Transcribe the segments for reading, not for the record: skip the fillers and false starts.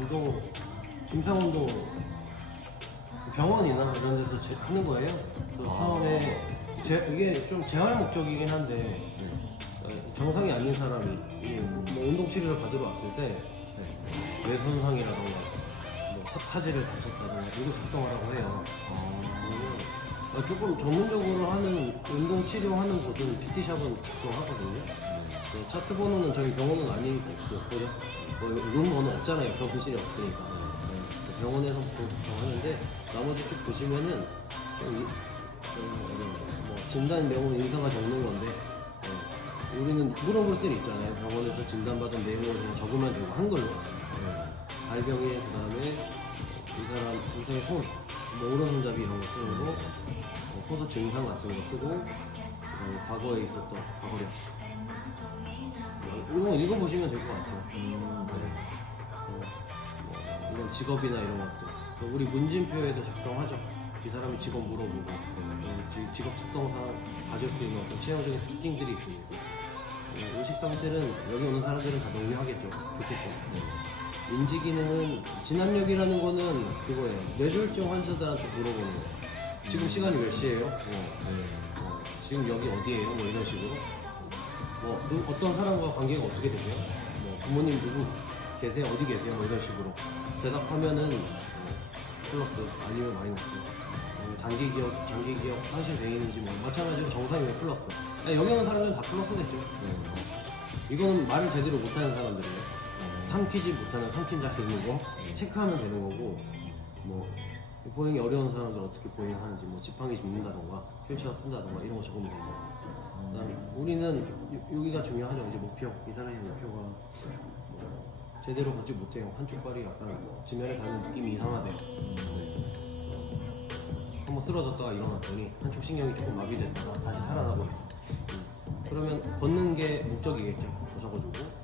운동, 중상운동 병원이나 이런 데서 하는 거예요. 그래서 처음에 이게 좀 재활 목적이긴 한데 정상이 아닌 사람이 뭐 운동 치료를 받으러 왔을 때 뇌손상이라던가 뭐 타지를 다쳤다던가 이거 작성하라고 해요. 조금 전문적으로 하는 운동 치료하는 곳은 PT샵은 작성하거든요. 차트 번호는 저희 병원은 아니고 룸 번호 없잖아요. 병실이 없으니까. 병원에서 작성하는데 나머지 쭉 보시면은 뭐 진단 내용은 의사가 적는 건데 우리는 물어볼 때는 있잖아요. 병원에서 진단받은 내용을 그냥 적으면 되고 한글로 발병일 그 다음에 의사의 손, 뭐 오른손잡이 이런 거 쓰고 호소 증상 같은 거 쓰고 과거에 있었던 과거력 이거 읽어보시면 될 것 같아요. 이런 직업이나 이런 것들 우리 문진표에도 작성하죠. 이 사람이 직업 물어보고 직업 특성상 가질 수 있는 어떤 체형적인 특징들이 있습니다. 의식 상태는 여기 오는 사람들은 다 동의하겠죠. 좋겠죠. 인지 기능은 진압력이라는 거는 그거예요. 뇌졸중 환자들한테 물어보는 거예요. 지금 시간이 몇 시예요? 지금 여기 어디예요? 뭐 이런 식으로. 뭐 어떤 사람과 관계가 어떻게 되세요? 뭐 부모님 누구 계세요? 어디 계세요? 뭐 이런 식으로 대답하면은 플러스 아니면 마이너스. 장기 기억, 상실 대인인지 뭐 마찬가지로 정상이면 플러스. 아니, 여기 오는 사람들은 다 플러스겠죠. 이건 말을 제대로 못하는 사람들이에요. 삼키지 못하는 삼킨 자리 있는 거 체크하면 되는 거고 뭐 보행이 어려운 사람들 어떻게 보행하는지 뭐 지팡이 짚는다던가 휠체어 쓴다던가 이런 거 적으면 되는 거고 그다음에 우리는 여기가 중요하죠. 이제 목표 이 사람의 목표가 뭐 제대로 걷지 못해요. 한쪽 발이 약간 지면에 닿는 느낌이 이상하대요. 한번 쓰러졌다가 일어났더니 한쪽 신경이 조금 마비됐다가 다시 살아나고 있어. 그러면 걷는 게 목적이겠죠. 적어주고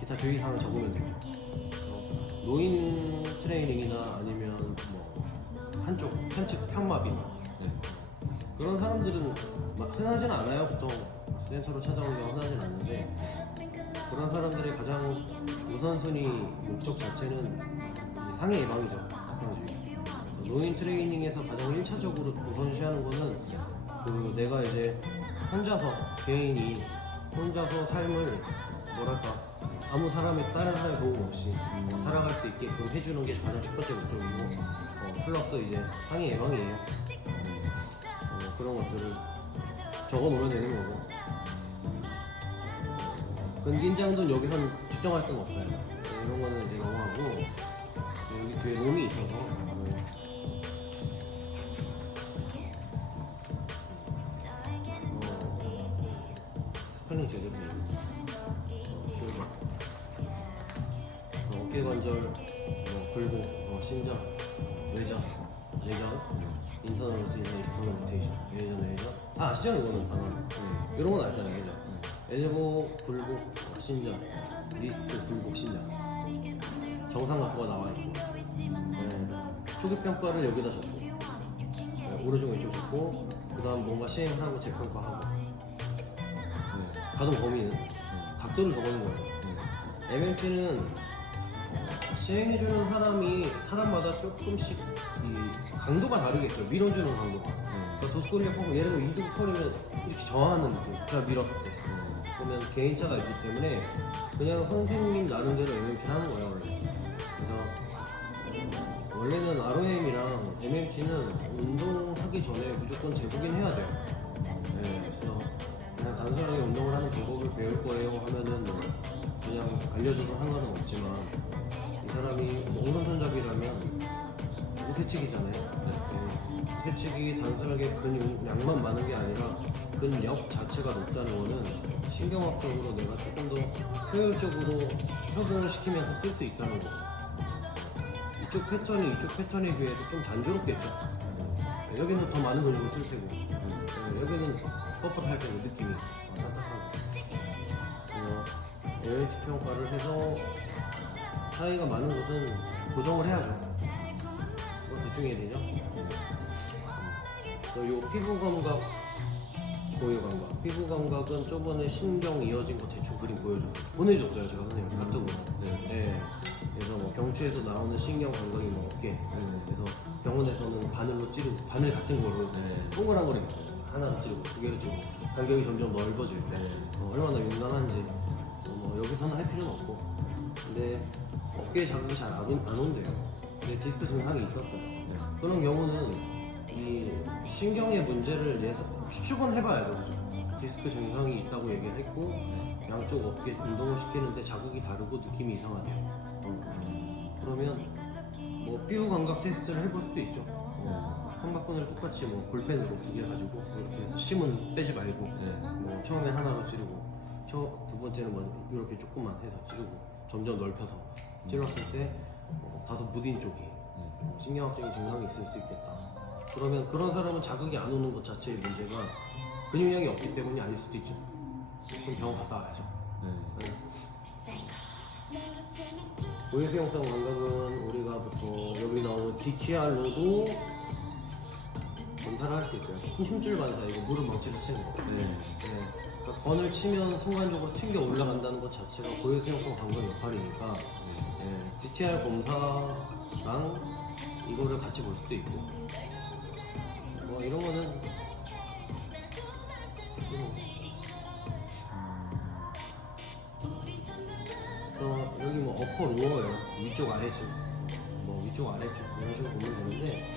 기타 주의사항을 적으면 돼요. 노인 트레이닝이나 아니면 뭐 한쪽 편측 편마비나 그런 사람들은 흔하진 않아요. 보통 센서로 찾아오는 게 흔하진 않는데 그런 사람들의 가장 우선순위 목적 자체는 상해 예방이죠. 확산주의. 노인 트레이닝에서 가장 1차적으로 우선시하는 거는 그 내가 이제 혼자서 개인이 혼자서 삶을 뭐랄까 아무 사람의 다른 사람의 도움 없이 살아갈 수 있게끔 해주는 게 가장 첫 번째 목적이고 플러스 이제 상해 예방이에요. 그런 것들을 적어 놓으면 되는 거고 근긴장도는 여기서는 측정할 수는 없어요. 이런 거는 이제 영어하고 여기 뒤에 놈이 있어서 스펠링 제대로 돼요. 어깨관절, 골목, 심장, 외전, 인터널 익스터널 로테이션, 외전. 다 아시죠? 이거는 단어. 이런 건 아시잖아요, 그죠? 엘보, 굴복, 신장, 리스트, 굴복, 신장. 정상 각도가 나와 있고. 초기 평가를 여기다 적고, 오른쪽 왼쪽 적고, 그 다음 뭔가 시행하고 재평가하고. 가동 범위는 각도를 적어놓은 거예요. MMP는 시행해주는 사람이 사람마다 조금씩 이 강도가 다르겠죠. 밀어주는 강도가. 그러니까 도스콜리아 포크 예를 들어 이득 털이면 이렇게 저하는 느낌. 제가 밀었을 때. 그러면 개인차가 있기 때문에 그냥 선생님 나름대로 MMP를 하는 거예요, 원래. 그래서 원래는 ROM이랑 MMP는 운동하기 전에 무조건 재보긴 해야 돼요. 그래서 그냥 단순하게 운동을 하는 방법을 배울 거예요 하면은 뭐 그냥 알려줘도 상관은 없지만 이 사람이 뭐 오른손잡이라면 우세치기잖아요. 우세치기 단순하게 근육량만 많은 게 아니라 근력 자체가 높다는 거는 신경학적으로 내가 조금 더 효율적으로 적응을 시키면서 쓸 수 있다는 거. 이쪽 패턴에 비해서 좀 단조롭겠죠. 여기는 더 많은 근육을 쓸 테고 여기는 뻣뻣할 때고 느낌이 딱딱한 ALT 평가를 해서 차이가 많은 것은 고정을 해야죠. 대충 해야 되죠. 요 피부 감각, 고유 감각. 피부 감각은 저번에 신경 이어진 거 대충 그림 보내줬어요. 제가 선생님 카톡으로. 그래서 뭐 디스크에서 나오는 신경 감각이 뭐 없게 그래서 병원에서는 바늘로 찌르고 바늘 같은 거로 동그란 거를 있어요. 하나로 찌르고 두 개로 찌르고 간격이 점점 넓어질 때 얼마나 민감한지 뭐 여기서는 할 필요는 없고 근데 어깨에 자극이 잘 안 온대요. 근데 디스크 증상이 있었어요. 그런 경우는 이 신경의 문제를 추측은 해봐야죠. 그죠? 디스크 증상이 있다고 얘기를 했고 양쪽 어깨 운동을 시키는데 자극이 다르고 느낌이 이상하대요. 그러면 뭐 삐우 감각 테스트를 해볼 수도 있죠. 한바퀴를 똑같이 뭐 볼펜으로 두 개 가지고 이렇게 해서 심은 빼지 말고 뭐 처음에 하나로 찌르고 두 번째는 뭐 이렇게 조금만 해서 찌르고 점점 넓혀서 찔렀을 때 다소 무딘 쪽이 신경학적인 증상이 있을 수 있겠다. 그러면 그런 사람은 자극이 안 오는 것 자체의 문제가 근육량이 없기 때문이 아닐 수도 있죠. 그럼 병원 갔다 와야죠. 고해수용성 감각은 우리가 보통 여기 나오는 DTR로도 검사를 할 수 있어요. 힘줄 반사, 이거 무릎 망치를 치는 거. 그러니까 건을 치면 순간적으로 튕겨 올라간다는 것 자체가 고해수용성 감각 역할이니까 DTR 검사랑 이거를 같이 볼 수도 있고 뭐 이런 거는 여기 뭐 어퍼 로어예요. 위쪽 아래쪽 뭐 위쪽 아래쪽 이런 식으로 보면 되는데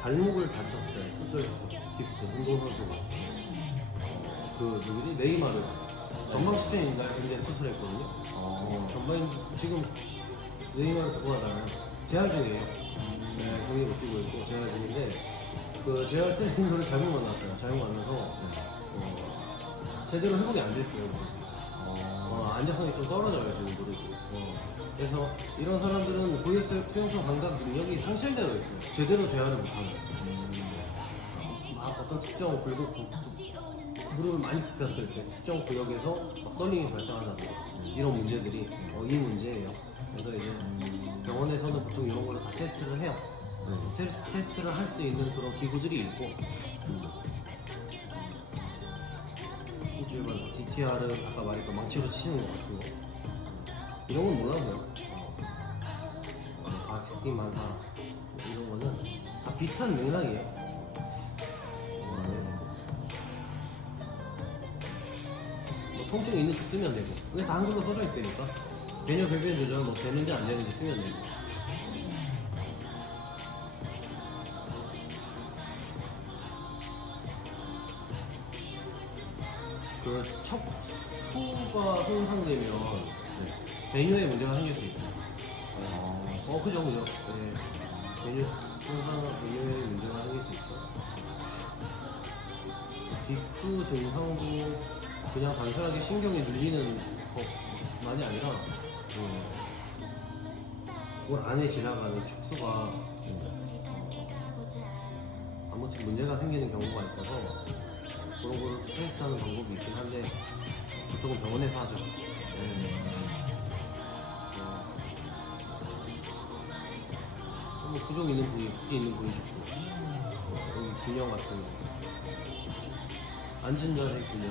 발목을 다쳤어요. 수술했어. 깁스 운동선수가 그 누구지? 네이마르 전방 스팬인가요? 근데 수술했거든요. 전방 지금 네이마르 그거 하잖아요. 재활 중이에요. 거기 못 뛰고 있고 재활 중인데 그 재활 트레이너를 잘못 만났어요. 잘못 만나서 제대로 회복이 안 됐어요. 안정성이 좀 떨어져요 지금 무릎이. 그래서 이런 사람들은 고해수용성 감각 능력이 상실되어 있어요. 제대로 대화를 못하는 막 어떤 특정 무릎을 많이 굽혔을 때 특정 구역에서 떨림이 발생한다든가 이런 문제들이 이 문제예요. 그래서 이제 병원에서는 보통 이런 거를 다 테스트를 해요. 테스트를 할 수 있는 그런 기구들이 있고 일주일마다 DTR은 아까 말했던 망치로 치는 것 같은 거 이런 건 몰라요. 박스팀 만사 이런 거는 다 비슷한 맥락이에요. 뭐 통증이 있는 쪽 쓰면 되고 근데 다 한글로 써져 있으니까 배뇨 배변 조절 뭐 되는지 안 되는지 쓰면 되고 그 척추가 손상되면 배뇨에 문제가 생길 수 있어요. 그죠. 배뇨 손상, 배뇨에 문제가 생길 수 있어. 디스크 증상도 그냥 단순하게 신경이 눌리는 것만이 아니라 그 안에 지나가는 척수가 아무튼 문제가 생기는 경우가 있어서 그런 걸 테스트하는 방법이 있긴 한데 보통은 병원에서 하죠. 뭐 부종 있는 부위, 붓기 있는 부위 있고 여기 균형 같은 거 앉은 자세 균형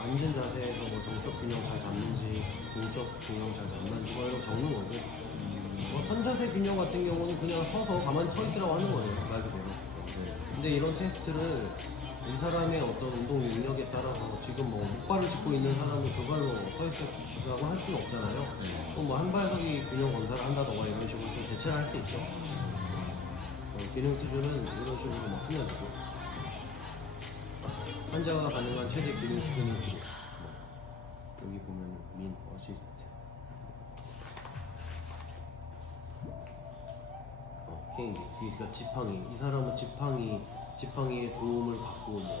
앉은 자세에서 뭐 정적 균형 잘 잡는지 동적 균형 잘 잡는지 뭐 이런 거 적는 거고 선자세 균형 같은 경우는 그냥 서서 가만히 서 있으라고 하는 거예요. 말 그대로. 근데 이런 테스트를 이 사람의 어떤 운동 능력에 따라서 지금 뭐 목발을 짚고 있는 사람이 두 발로 서 있으라고 할 수는 없잖아요. 또 뭐 한 발석이 균형 검사를 한다던가 이런 식으로 좀 대체를 할 수 있죠. 기능 수준은 이런 식으로 막 하면 되고 환자가 가능한 최대 기능 수준은 여기 보면 민 어시스트 케인지 그러니까 지팡이 이 사람은 지팡이의 도움을 받고 뭐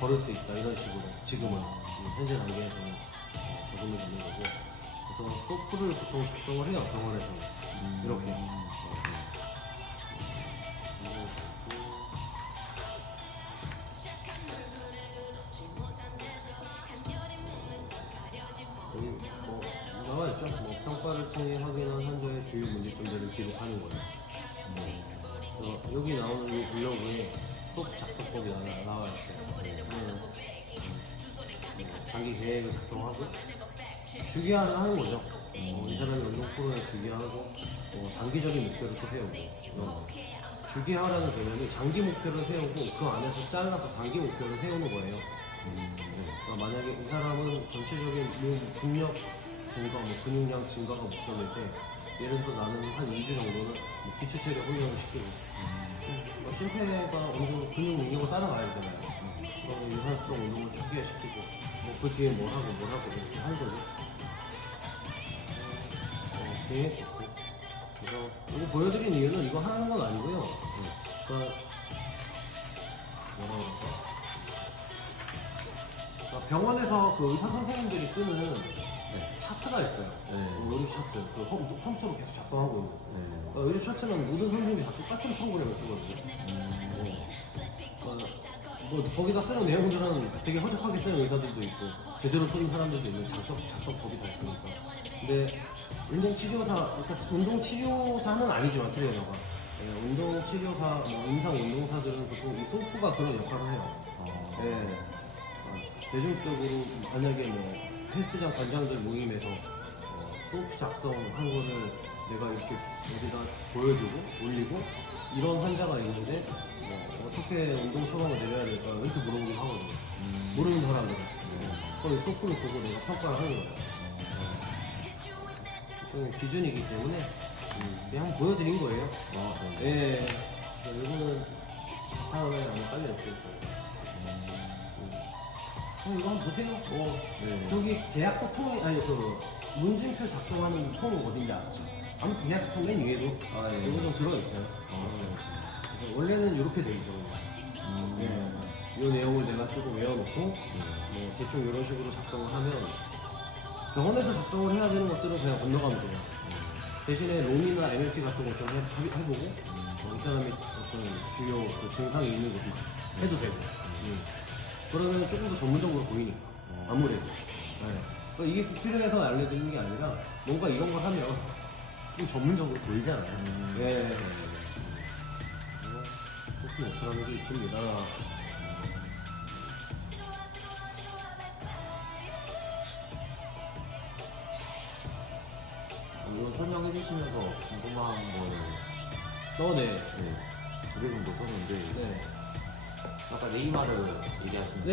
걸을 수 있다 이런 식으로 지금은 현재 단계에서는 적용이 되는 거고 그래서 소프를 보통 작성을 해요 병원에서 이렇게 여기 뭐 나와 있죠. 뭐 평가를 통해 확인한 환자의 주요 문제점들을 기록하는 거예요. 여기 나오는 이 블로그에 수업 작성법이 나와 있어요. 단기 계획을 작성하고 주기화를 하는 거죠. 이 사람이 운동 프로그램 준비하고 단기적인 목표를 또 세우고 주기하라는 개념이 장기 목표를 세우고 그 안에서 잘라서 단기 목표를 세우는 거예요. 그러니까 만약에 이 사람은 전체적인 근력 증가, 근육량 증가가 목표인데 예를 들어서 나는 한 2주 정도는 기초 체력 훈련을 시키고 심폐가 어느 정도 근육 능력을 따라가야 되잖아요. 그러면 유산성 운동을 초기화 시키고 그 뒤에 뭘 하고 이렇게 하는 거죠. 계획했고 그래서 이거 보여드린 이유는 이거 하는 건 아니고요. 그러니까 뭐라고 할까? 그러니까 병원에서 그 의사 선생님들이 쓰는 차트가 있어요. 의료 차트. 그 컴퓨터로 계속 작성하고 있는 거. 그러니까 의료 차트는 모든 선생님이 다 똑같은 프로그램을 쓰거든요. 그러니까 뭐 거기다 쓰는 내용들은 되게 허접하게 쓰는 의사들도 있고 제대로 쓰는 사람들도 있는 작성법이 다 있으니까. 근데 운동치료사는 아니지만 트레이너가 운동치료사, 임상 운동사들은 보통 이 소프가 그런 역할을 해요. 대중적으로 만약에 헬스장 관장들 모임에서 소프 작성한 거를 내가 이렇게 여기다 보여주고 올리고 이런 환자가 있는데 어떻게 운동 처방을 내려야 될까 이렇게 물어보기도 하거든요. 모르는 사람들은 거의 소프를 보고 내가 평가를 하는 거예요. 기준이기 때문에 그냥 보여드린 거예요. 이거는 다음에 아마 깔려있을 거예요. 이거 한번 보세요. 저기 계약서 통이 아니 문진표 작성하는 통 어딘지 알죠? 아무튼 계약서 통 맨 위에도 이거 좀 들어있어요. 원래는 이렇게 돼 있죠. 이 내용을 내가 조금 외워놓고 대충 이런 식으로 작성을 하면 병원에서 작성을 해야 되는 것들은 그냥 건너가면 돼요. 대신에 롬이나 MLP 같은 것 좀 해보고 이 사람이 어떤 주요 증상이 있는 것만 해도 되고 그러면 조금 더 전문적으로 보이니까 아무래도 그러니까 이게 필요해서 알려드리는 게 아니라 뭔가 이런 걸 하면 좀 전문적으로 보이잖아요. 그런 것도 있습니다. 이거 설명해 주시면서 궁금한 거를 두개 정도 썼는데 아까 네이마르를 얘기하시는데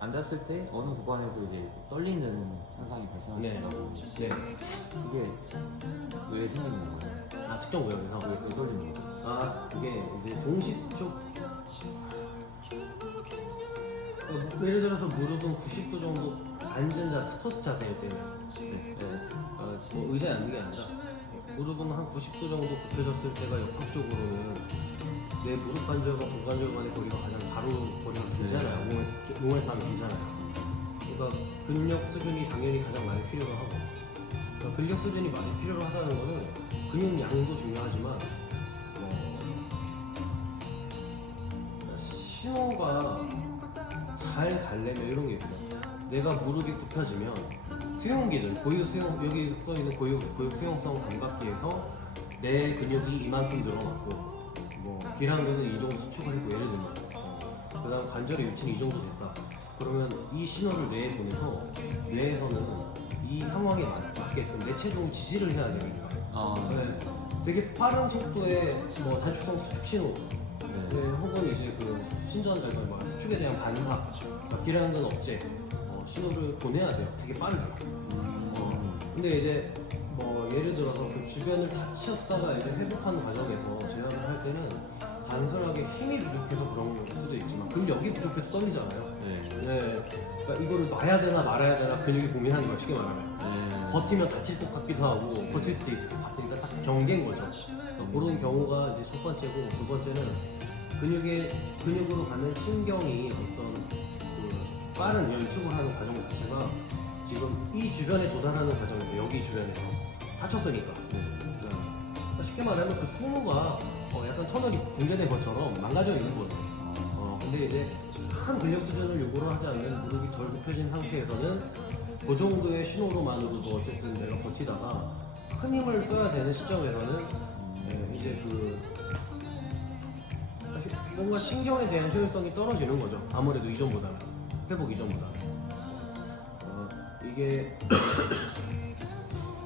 앉았을 때 어느 구간에서 이제 떨리는 현상이 발생하신다고 그게 왜 생기는 거예요? 특정 구역에서 왜 떨리는 거예요? 그게 이제 동시쪽 예를 들어서 무릎은 90도 정도 앉은 스쿼트 자세일 때는 의자에 앉는 게 아니라 무릎은 한 90도 정도 굽혀졌을 때가 역학적으로는 내 무릎 관절과 고관절 간의 거리가 가장 가로 거리가 길잖아요. 모멘텀이 길잖아요. 그러니까 근력 수준이 당연히 가장 많이 필요로 하고 그러니까 근력 수준이 많이 필요로 하다는 거는 근육 양도 중요하지만 신호가 잘 가려면 이런 게 있어요. 내가 무릎이 굽혀지면 수용기들, 고유 수용, 여기 써있는 고유 수용성 감각기에서 내 근육이 이만큼 늘어났고 기량근은 이 정도 수축을 했고 예를 들면 그 다음 관절의 위치는 이 정도 됐다. 그러면 이 신호를 뇌에 보내서 뇌에서는 이 상황에 맞게끔 뇌체동 지지를 해야 됩니다. 되게 빠른 속도의 단축성 수축 신호 혹은 이제 신전 수축에 대한 반사, 기량근 억제 신호를 보내야 돼요. 되게 빠르게. 근데 이제 예를 들어서 그 주변을 다쳤다가 이제 회복하는 과정에서 제압을 할 때는 단순하게 힘이 부족해서 그런 걸 수도 있지만 근력이 부족해서 떨리잖아요. 그러니까 이거를 놔야 되나 말아야 되나 근육이 고민하는 거야 쉽게 말하면. 버티면 다칠 것 같기도 하고 버틸 수도 있을 것 같으니까 딱 경계인 거죠. 그런 경우가 이제 첫 번째고 두 번째는 근육으로 가는 신경이 어떤 빠른 연축을 하는 과정 자체가 지금 이 주변에 도달하는 과정에서 여기 주변에서 다쳤으니까 그러니까 쉽게 말하면 그 통로가 약간 터널이 붕괴된 것처럼 망가져 있는 거예요. 근데 이제 큰 근력 수준을 요구를 하지 않는 무릎이 덜 굽혀진 상태에서는 그 정도의 신호로만으로도 어쨌든 내가 버티다가 큰 힘을 써야 되는 시점에서는 이제 뭔가 신경에 대한 효율성이 떨어지는 거죠. 아무래도 이전보다는 회복 이전보다는. 이게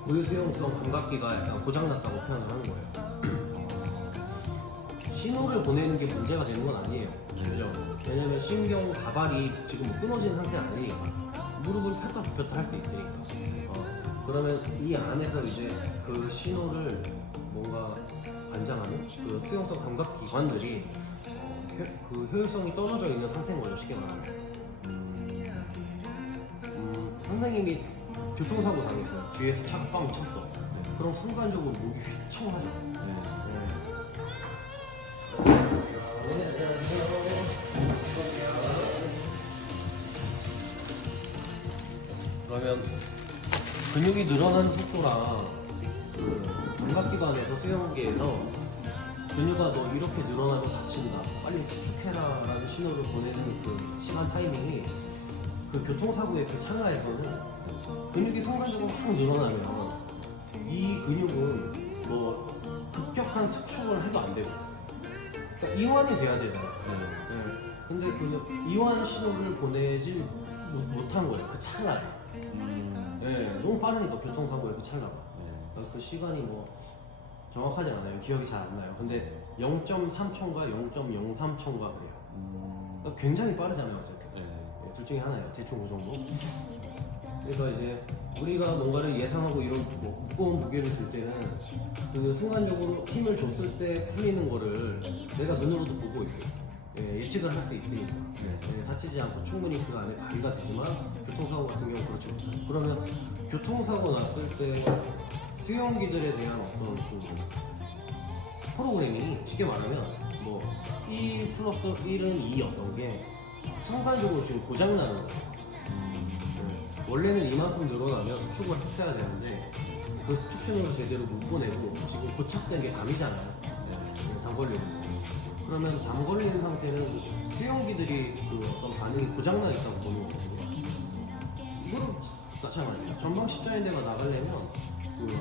고유수용성 감각기가 약간 고장났다고 표현을 하는 거예요. 신호를 보내는 게 문제가 되는 건 아니에요. 그죠? 왜냐면 신경 가발이 지금 뭐 끊어진 상태는 아니니까 무릎을 폈다 굽혔다 할 수 있으니까. 그러면 이 안에서 이제 그 신호를 뭔가 관장하는 그 수용성 감각 기관들이 그 효율성이 떨어져 있는 상태인 거죠, 쉽게 말하면. 선생님이 교통사고 당했어요. 뒤에서 차가 빵 쳤어. 그럼 순간적으로 목이 휘청하죠. 그러면 근육이 늘어나는 속도랑 그 감각기관에서 수영계에서 근육아 너 이렇게 늘어나고 다친다 빨리 수축해라 라는 신호를 보내는 그 시간 타이밍이 그 교통사고의 그 찰나에서는 근육이 순간적으로 확 늘어나면 이 근육은 뭐 급격한 수축을 해도 안 되고 그러니까 이완이 돼야 되잖아요. 근데 그 이완 신호를 보내지 못한 거예요. 그 찰나에. 너무 빠르니까 교통사고의 그 찰나가. 그 시간이 뭐 정확하지 않아요. 기억이 잘 안 나요. 근데 0.3초인가 0.03초인가 그래요. 그러니까 굉장히 빠르잖아요. 어쨌든. 둘 중에 하나예요. 대충 그 정도. 그래서 이제 우리가 뭔가를 예상하고 이런 뭐 무거운 무게를 들 때는 그 순간적으로 힘을 줬을 때 풀리는 거를 내가 눈으로도 보고 있고 예측을 할 수 있으니까 다치지 않고 충분히 그 안에 발휘가 되지만 교통사고 같은 경우 그렇지 못하죠. 그러면 교통사고 났을 때 수영기들에 대한 어떤 그 프로그래밍이 쉽게 말하면 뭐 1 플러스 1은 2였던 게 순간적으로 지금 고장나는 거예요. 원래는 이만큼 늘어나면 수축을 했어야 되는데 그 수축신호를 제대로 못 보내고 지금 고착된 게 담이잖아요. 담 걸리는 거. 그러면 담 걸리는 상태는 수용기들이 그 어떤 반응이 고장나 있다고 보는 거거든요. 이거는 마찬가지예요. 전방 십자인대가 나가려면 그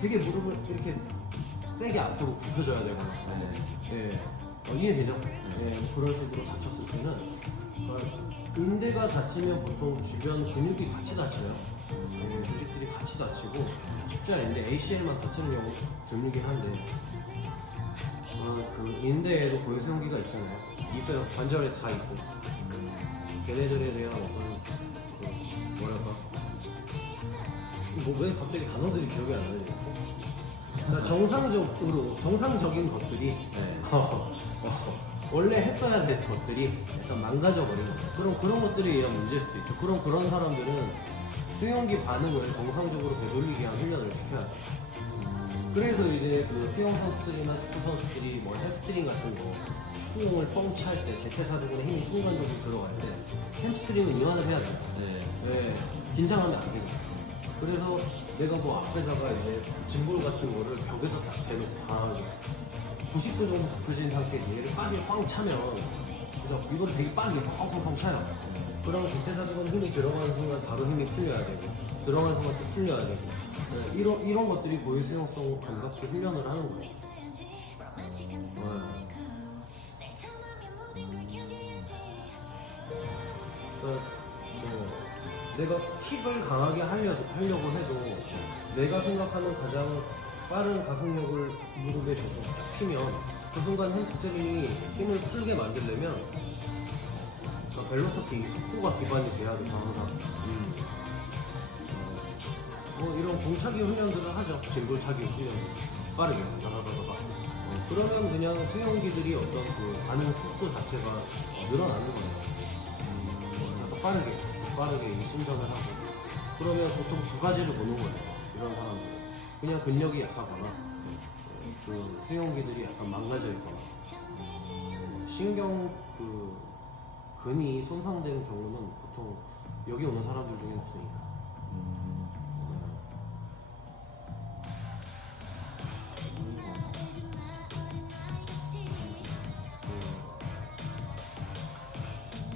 되게 무릎을 이렇게 세게 앞으로 굽혀줘야 되거나 이해되죠? 그런 식으로 다쳤을 때는 인대가 다치면 보통 주변 근육이 같이 다쳐요. 조직들이 같이 다치고 십자인대 ACL만 다치는 경우 드물긴 한데 그 인대에도 고유수용기가 있잖아요. 있어요. 관절에 다 있고 걔네들에 대한 어떤 그 뭐랄까 뭐 왜 갑자기 단어들이 기억이 안 나지? 그러니까 정상적인 것들이 원래 했어야 될 것들이 약간 망가져버린 거죠. 그런 것들이 이런 문제일 수도 있죠. 그런 사람들은 수영기 반응을 정상적으로 되돌리게 위한 훈련을 시켜야 돼요. 그래서 이제 그 수영 선수들이나 축구 선수들이 뭐 햄스트링 같은 거 축구공을 뻥 찰 때 대퇴사두근에 힘이 순간적으로 들어갈 때 햄스트링은 이완을 해야 돼요. 긴장하면 안 돼요. 그래서 내가 뭐 앞에다가 이제 짐볼 같은 거를 벽에다 딱 대놓고 강하게 90도 정도 굽혀진 상태에서 얘를 빠르게 꽝 차면 그래서 이걸 되게 빠르게 뻥뻥뻥 차요. 그러면 대퇴사두근 힘이 들어가는 순간 바로 힘이 풀려야 되고 들어가는 순간 또 풀려야 되고 이런 것들이 고유수용성 감각기 훈련을 하는 거예요. 내가 킥을 강하게 하려고 해도 내가 생각하는 가장 빠른 가속력을 무릎에 줘서 딱 피면 그 순간 햄스트링이 힘을 풀게 만들려면 벨로시티 속도가 기반이 돼야 돼 항상. 뭐 이런 공차기 훈련들을 하죠. 짐돌차기 훈련 빠르게 다다다다다. 그러면 그냥 수영기들이 어떤 그 반응 속도 자체가 늘어나는 거예요. 빠르게 순정을 하고 그러면 보통 두 가지를 보는 거예요. 이런 사람들 그냥 근력이 약하거나 그 수용기들이 약간 망가져 있거나 신경 그 근이 손상된 경우는 보통 여기 오는 사람들 중에 없으니까.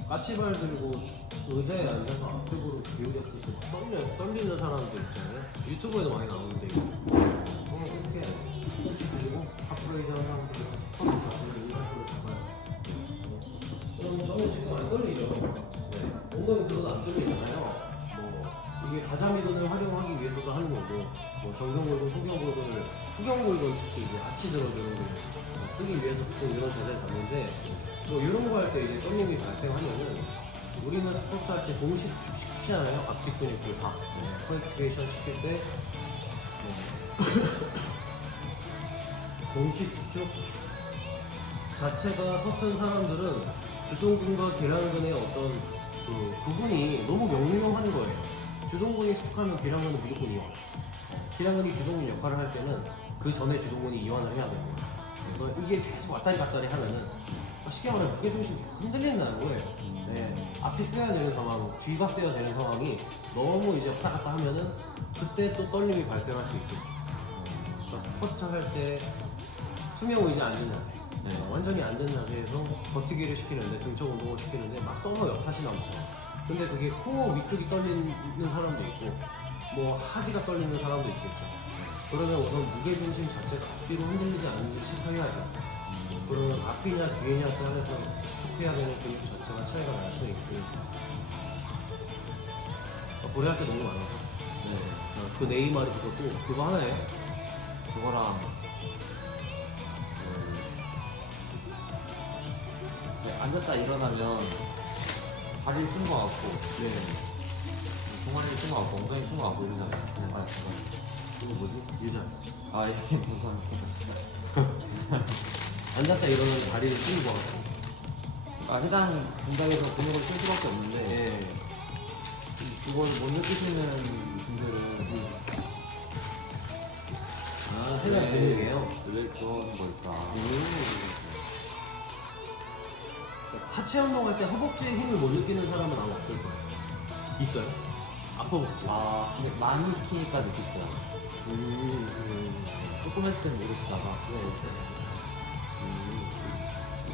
까치발 들고 의자에 앉아서 앞쪽으로 기울였을 때 떨리는 사람들 있잖아요. 유튜브에도 많이 나오는데 이거. 그렇게 해야 돼. 그리고 앞으로 이제 사람들이 스쿼트 잡으면 인간적으로 잡아요. 그럼 저는 지금 안 떨리죠. 네. 엉덩이 들어도 안 떨리잖아요. 뭐 이게 가자미돈을 활용하기 위해서도 하는 거고, 뭐 정경골든 후경골든을 후경골든 특히 이제 아치 들어주는 거 쓰기 위해서 보통 이런 자세를 잡는데, 뭐 이런 거 할 때 이제 떨림이 발생하면은 우리는 스포츠 할 때 동시 시키잖아요. 앞뒤 근육들 다. 퀄리피케이션 시킬 때 동시 수축 자체가 섰던 사람들은 주동근과 계량근의 어떤 그 구분이 너무 명료한 거예요. 주동근이 속하면 계량근은 무조건 이완. 계량근이 주동근 역할을 할 때는 그 전에 주동근이 이완을 해야 되고, 그래서 이게 계속 왔다리 갔다리 하면은 쉽게 말하면 무게중심이 흔들린다는 거예요. 네. 앞이 쓰여야 되는 상황, 뒤가 쓰여야 되는 상황이 너무 이제 왔다 갔다 하면은 그때 또 떨림이 발생할 수 있고. 그러니까 스쿼트 할 때 수명 의자 앉은 자세. 네. 완전히 앉은 자세에서 버티기를 시키는데, 등쪽 운동을 시키는데 막 떨어요, 사시나무처럼. 근데 그게 코어 위쪽이 떨리는 사람도 있고, 뭐 하기가 떨리는 사람도 있겠죠. 그러면 우선 무게중심 자체가 앞뒤로 흔들리지 않는지 체크해야죠. 그러면 앞이냐 뒤에냐 따라서 체크해야 되는 근육 자체가 차이가 날 수 있으니까. 고려할 게 너무 많아서. 네. 그 네이마르 그거 하나예요? 그거랑 앉았다 일어나면 다리를 쓴 거 같고, 네. 종아리를 쓴 거 같고, 엉덩이 쓴 거 같고 이러잖아요. 그거 뭐지? 유자. 아, 예, 감사합니다. 앉았다 일어나면 다리를 쓰는 거 같고. 아, 해당 동작에서 근육을 쓸 수밖에 없는데, 네. 그걸 못 느끼시는 분들은 해당 근육이에요. 왜 그런 걸까? 하체 운동할 때 허벅지에 힘을 못 느끼는 사람은 아마 없을 거예요. 있어요? 앞허벅지. 아, 근데 많이 시키니까 느끼시더라고요. 조금 했을 때는 모르시다가,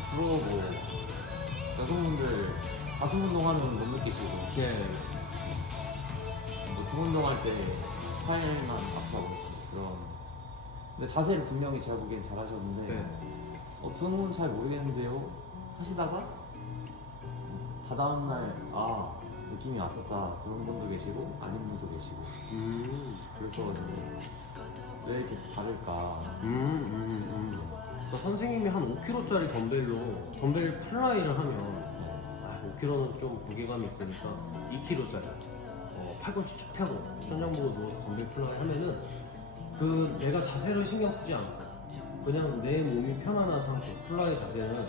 주로 뭐, 여성분들 가슴 운동하면 못 느끼시고, 네. 뭐 등 운동할 때 팔만 아파하고 그런. 근데 자세를 분명히 제가 보기엔 잘하셨는데, 네. 등은 잘 모르겠는데요 하시다가 다다음날 느낌이 왔었다 그런 분도 계시고 아닌 분도 계시고. 그래서 이제 왜 이렇게 다를까. 그러니까 선생님이 한 5kg짜리 덤벨 플라이를 하면 5kg는 좀 무게감이 있으니까 2kg짜리 팔꿈치 쭉 펴고 천장 보고 누워서 덤벨 플라이 하면은 그 내가 자세를 신경 쓰지 않고 그냥 내 몸이 편안한 상태 플라이 자세는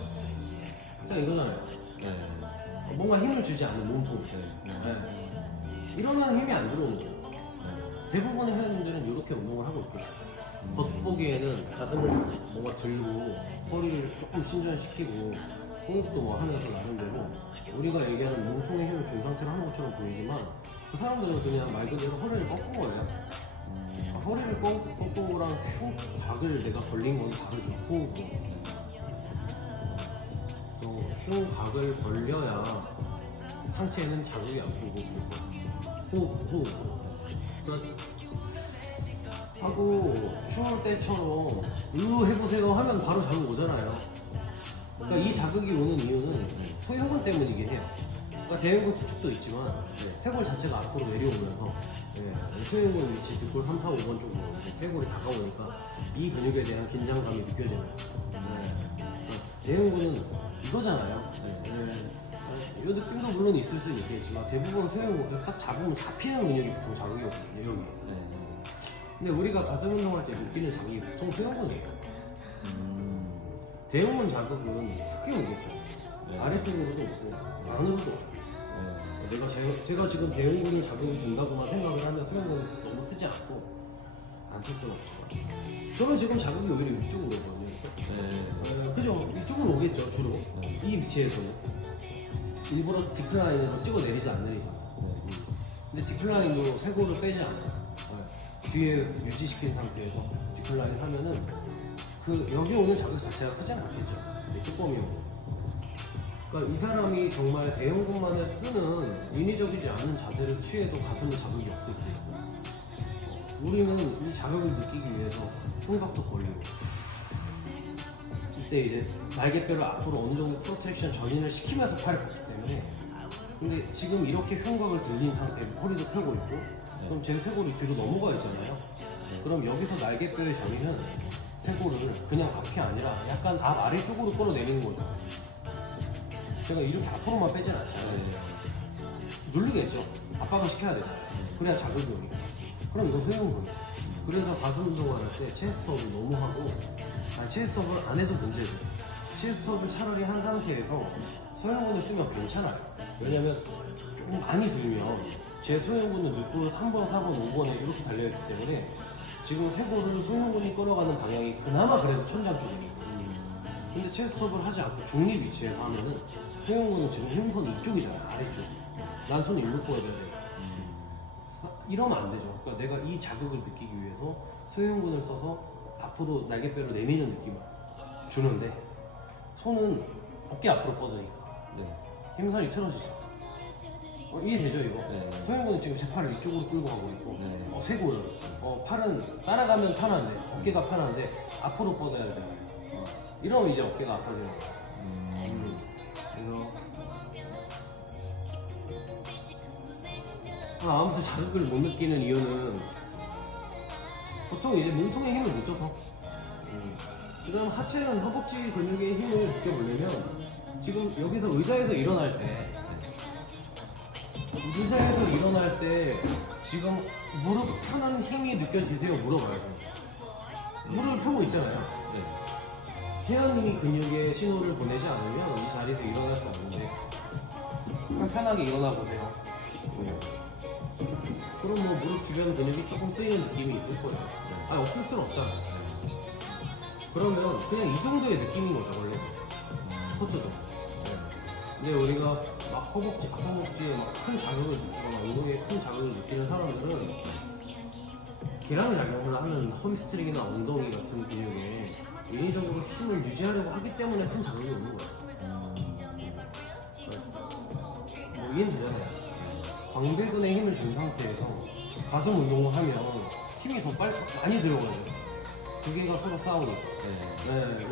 그냥 이거잖아요. 네. 뭔가 힘을 주지 않는 몸통. 이러면 힘이 안 들어오는 거예요. 대부분의 회원님들은 이렇게 운동을 하고 있고요. 겉보기에는 가슴을 뭔가 들고 허리를 조금 신전시키고 호흡도 뭐 하면서 나름대로 우리가 얘기하는 몸통의 힘을 준 상태로 하는 것처럼 보이지만 그 사람들은 그냥 말 그대로 허리를 꺾은 거예요. 허리를 꺾고 거랑 흉곽을 내가 걸린 건 각을 덮고 또 흉곽을 벌려야 상체에는 자극이 안 풀고 호흡 그러니까 하고 춤을 때처럼 해보세요 하면 바로 자극 오잖아요. 그러니까 이 자극이 오는 이유는 소형근 때문이긴 해요. 그러니까 대형근 수축도 있지만 쇄골 자체가 앞으로 내려오면서 소형근 위치 뒷골 3, 4, 5번 쪽으로 쇄골이 다가오니까 이 근육에 대한 긴장감이 느껴져요. 대형근은 이거잖아요. 이 느낌도 물론 있을 수는 있겠지만 대부분 소형근 딱 잡으면 잡히는 근육이 보통 자극이 없거든요. 여기. 근데 우리가 가슴 운동할 때 느끼는 자극이 보통 소형근이에요. 대형근 자극은 크게 오겠죠. 아래쪽으로도 오고 안으로도 오고. 제가 지금 대형근을 자극을 준다고만 생각을 하면 소형근은 너무 쓰지 않고 안 쓸 수는 없죠. 저는 지금 자극이 오히려 위쪽으로 오거든요. 그죠? 이쪽으로 오겠죠 주로. 이 위치에서는 일부러 디클라인으로 찍어 내리지 않는 이상. 근데 디클라인으로 쇄골을 빼지 않아요. 뒤에 유지시킨 상태에서 디클라인 하면은 여기 오는 자극 자체가 크지 않겠죠. 뚜껑이 오고. 그러니까 이 사람이 정말 대형근만을 쓰는 인위적이지 않은 자세를 취해도 가슴에 자극이 없을 수 있고, 우리는 이 자극을 느끼기 위해서 흉곽도 벌리고, 이때 이제 날개뼈를 앞으로 어느 정도 프로텍션 전인을 시키면서 팔을 뻗기 때문에, 근데 지금 이렇게 흉곽을 들린 상태로 허리도 펴고 있고, 그럼 제 쇄골이 뒤로 넘어가 있잖아요. 그럼 여기서 날개뼈의 전이는 쇄골을 그냥 앞이 아니라 약간 앞 아래쪽으로 끌어내리는 거죠. 제가 이렇게 앞으로만 빼진 않잖아요. 누르겠죠. 압박을 시켜야 돼요. 그래야 자극이 오니까. 그럼 이거 소용돌이. 그래서 가슴 운동을 할 때 체스트업을 너무 하고, 체스트업을 안 해도 문제죠. 체스트업을 차라리 한 상태에서 소형근을 쓰면 괜찮아요. 왜냐면 조금 많이 들면 제 소형근은 6번, 3번, 4번, 5번에 이렇게 달려있기 때문에 지금 쇄골을 소형근이 끌어가는 방향이 그나마 그래도 천장 쪽이니까. 근데 체스트업을 하지 않고 중립 위치에서 하면은 소형근은 지금 흉선 이쪽이잖아요. 아래쪽. 난 손을 일로 뻗어야 돼. 이러면 안 되죠. 그러니까 내가 이 자극을 느끼기 위해서 소형근을 써서 앞으로 날개뼈를 내미는 느낌을 주는데, 손은 어깨 앞으로 뻗으니까 힘선이 틀어지죠. 이해되죠 이거? 소형근은 지금 제 팔을 이쪽으로 끌고 가고 있고, 쇄골은 팔은 따라가면 편한데, 어깨가 편한데 앞으로 뻗어야 돼요. 이러면 이제 어깨가 아파져요. 그래서 아무튼 자극을 못 느끼는 이유는 보통 이제 몸통에 힘을 못 줘서. 그 다음 하체는 허벅지 근육의 힘을 느껴보려면 지금 여기서 의자에서 일어날 때 지금 무릎 편한 힘이 느껴지세요? 물어봐요. 무릎을 펴고 있잖아요. 태연이 근육에 신호를 보내지 않으면 이 자리에서 일어날 수 없는데, 그냥 편하게 일어나 보세요. 그럼 뭐 무릎 주변 근육이 조금 쓰이는 느낌이 있을 거예요. 없을 수는 없잖아요. 그러면 그냥 이 정도의 느낌인 거죠, 원래. 포스도. 근데 우리가 막 허벅지에 막 큰 자극을 느끼거나 엉덩이에 큰 자극을 느끼는 사람들은 계량 작용을 하는 홈스트링이나 엉덩이 같은 근육에 인위적으로 힘을 유지하려고 하기 때문에 큰 자극이 오는 거예요. 뭐 이해는 되잖아요. 광배근에 힘을 준 상태에서 가슴 운동을 하면 힘이 더 많이 들어가요. 두 개가 서로 싸우니까.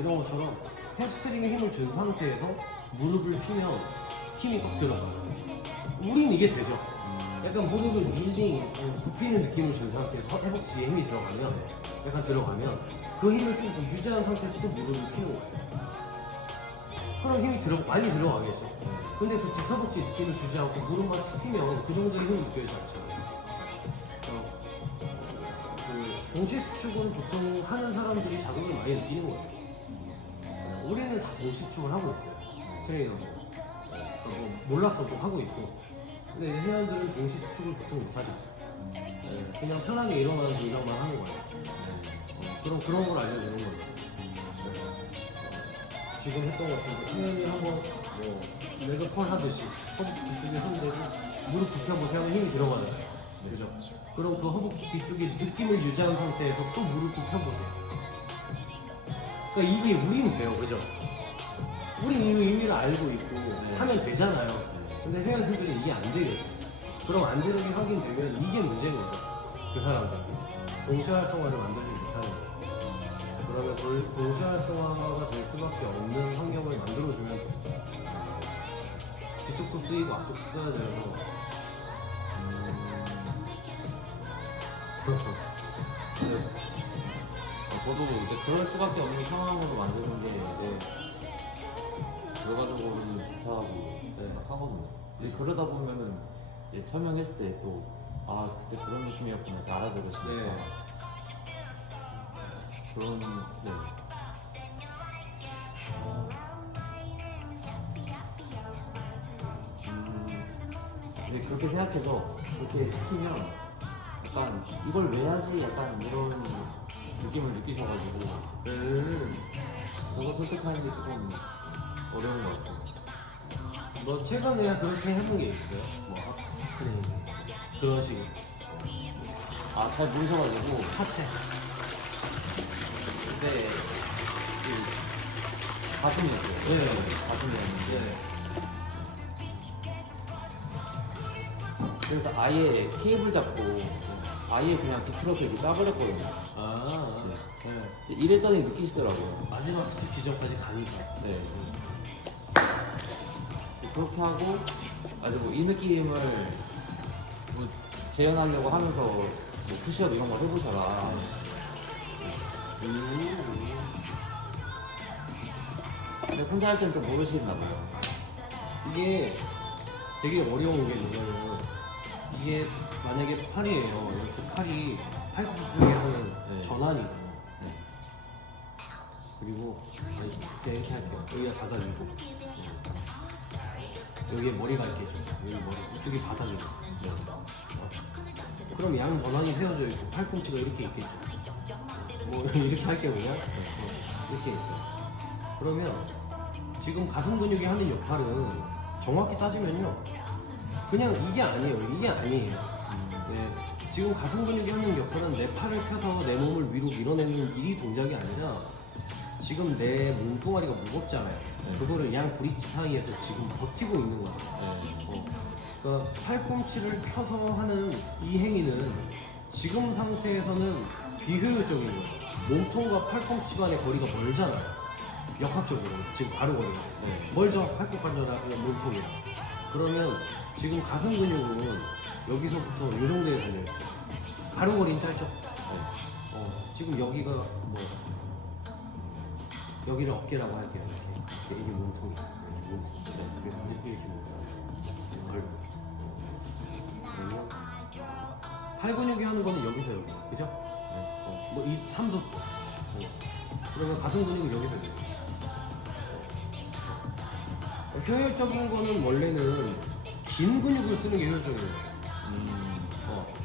이런 것처럼 햄스트링에 힘을 준 상태에서 무릎을 피면 힘이 꽉 들어가요. 우린 이게 되죠. 약간 무릎을 밀링, 굽히는 느낌을 준 상태에서 허벅지에 힘이 들어가면, 그 힘을 좀 더 유지한 상태에서 또 무릎을 피는 거예요. 그럼 힘이 많이 들어가겠죠. 근데 그 뒷허벅지 느낌을 주지 않고 무릎만 툭 피면 그 정도의 힘을 느껴지지 않잖아요. 그 동시수축은 보통 하는 사람들이 자극을 많이 느끼는 거예요. 우리는 다 동시수축을 하고 있어요. 트레이너도. 몰랐어도 하고 있고. 근데 이제 회원들은 동시수축을 보통 못하죠. 그냥 편하게 일어나는 동작만 하는 거예요. 그럼 그런 걸 알려주는 거죠. 지금 했던 것처럼 태연이 한번 레그펄 하듯이 허벅지 뒤쪽에 손 대고 무릎 붙여보세요 하면 힘이 들어가요. 그죠? 그럼 그 허벅지 뒤쪽에 느낌을 유지한 상태에서 또 무릎 펴보세요. 그러니까 이게 우리는 돼요. 그죠? 우린 이 의미를 알고 있고 하면 되잖아요. 근데 회원들은 이게 안 되겠죠. 그럼 안 되는 게 확인되면 이게 문제인 거죠. 그 사람들. 동시활성화를 만들지 못하는 거예요. 그러면 동시활성화가 될 수밖에 없는 환경을 만들어주면 뒤쪽도 쓰이고 앞쪽도 써야 돼서 저도 이제 그럴 수밖에 없는 상황으로 만드는 게 이제 결과적으로는 좋다고 생각하거든요. 근데 그러다 보면은 이제 설명했을 때 또 그때 그런 느낌이었구나 이제 알아들으시니까 그런 근데 그렇게 생각해서 그렇게 시키면 약간 이걸 왜 하지? 약간 이런 느낌을 느끼셔가지고 뭔가 선택하는 게 조금 어려운 것 같아요. 너 최근에 그렇게 해본 게 있어요? 트레이닝 그런 식으로. 잘 모르셔가지고 하체. 그때 가슴이었어요. 가슴이었는데 그래서 아예 케이블 잡고 아예 그냥 비틀어서 이렇게 짜버렸거든요. 아, 네. 이랬더니 느끼시더라고요. 마지막 스텝 지점까지 가니까. 네. 그렇게 하고 아주 뭐이 느낌을 뭐 재현하려고 하면서 뭐 푸시업 이런 거 해보셔라. 근데 혼자 할 때는 좀 모르시나 봐요. 이게 되게 어려운 게 뭐냐면 이게 만약에 팔이에요. 이렇게 팔이 팔굽혀펴기에서는 네. 전환이고 네. 그리고 이렇게 할게요. 여기가 바닥이고 여기에 머리가 이렇게 있죠. 여기 머리 이쪽이 바닥이고 그럼 양 전환이 세워져 있고 팔꿈치가 이렇게 있겠죠. 뭐 이렇게 할게요 그냥 이렇게 있어요. 그러면 지금 가슴 근육이 하는 역할은 정확히 따지면요 그냥 이게 아니에요. 이게 아니에요. 네, 지금 가슴 근육이 하는 역할은 내 팔을 펴서 내 몸을 위로 밀어내는 이 동작이 아니라 지금 내 몸뚱아리가 무겁잖아요. 그거를 양 브릿지 사이에서 지금 버티고 있는 거예요. 그러니까 팔꿈치를 펴서 하는 이 행위는 지금 상태에서는 비효율적인 거예요. 몸통과 팔꿈치 간의 거리가 멀잖아요. 역학적으로 지금 바로 거리가 멀죠. 팔꿈치랑 몸통이랑. 그러면 지금 가슴 근육은 여기서부터 이 정도에 달려있어요. 가로 거리는 짧죠. 지금 여기가 뭐 여기를 어깨라고 할게요. 이렇게. 이게 몸통이. 이렇게 몸통. 이렇게 몸통. 그러면 팔 근육이 하는 거는 여기서 여기. 그죠? 뭐 이 삼도. 그러면 가슴 근육은 여기서 여기. 효율적인 거는 원래는 긴 근육을 쓰는 게 효율적이에요.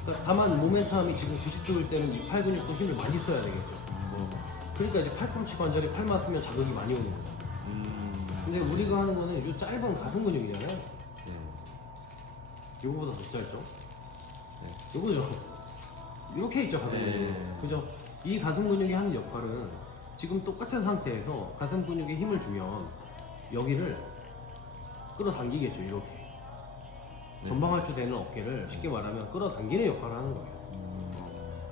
그러니까 다만 모멘텀이 지금 90도일 때는 이 팔 근육도 힘을 많이 써야 되겠죠. 그러니까 이제 팔꿈치 관절이 팔만 쓰면 자극이 많이 오는 거죠. 근데 우리가 하는 거는 이 짧은 가슴 근육이잖아요. 요거보다 더 짧죠? 요거죠. 이렇게 있죠, 가슴 근육이. 그죠? 이 가슴 근육이 하는 역할은 지금 똑같은 상태에서 가슴 근육에 힘을 주면 여기를 끌어당기겠죠, 이렇게. 전방할주 되는 어깨를 쉽게 말하면 끌어당기는 역할을 하는 거예요.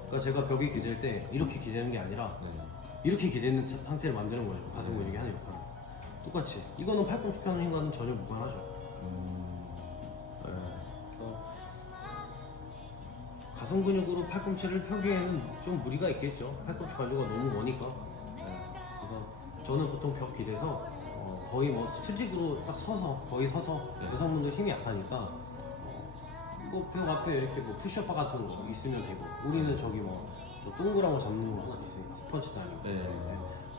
그러니까 제가 벽에 기댈 때 이렇게 기대는 게 아니라 이렇게 기대는 상태를 만드는 거예요. 가슴 근육이 하는 역할을. 똑같이. 이거는 팔꿈치 펴는 힘과는 전혀 무관하죠. 가슴 근육으로 팔꿈치를 펴기에는 좀 무리가 있겠죠. 팔꿈치 관절가 너무 머니까. 그래서 저는 보통 벽 기대서 거의 뭐 수직으로 딱 서서 거의 서서 여성분들 힘이 약하니까 뭐 벽 앞에 이렇게 뭐 푸시업 바 같은 거 있으면 되고 우리는 저기 뭐저 동그란 거 잡는 거 있으니까 스펀지도 아니고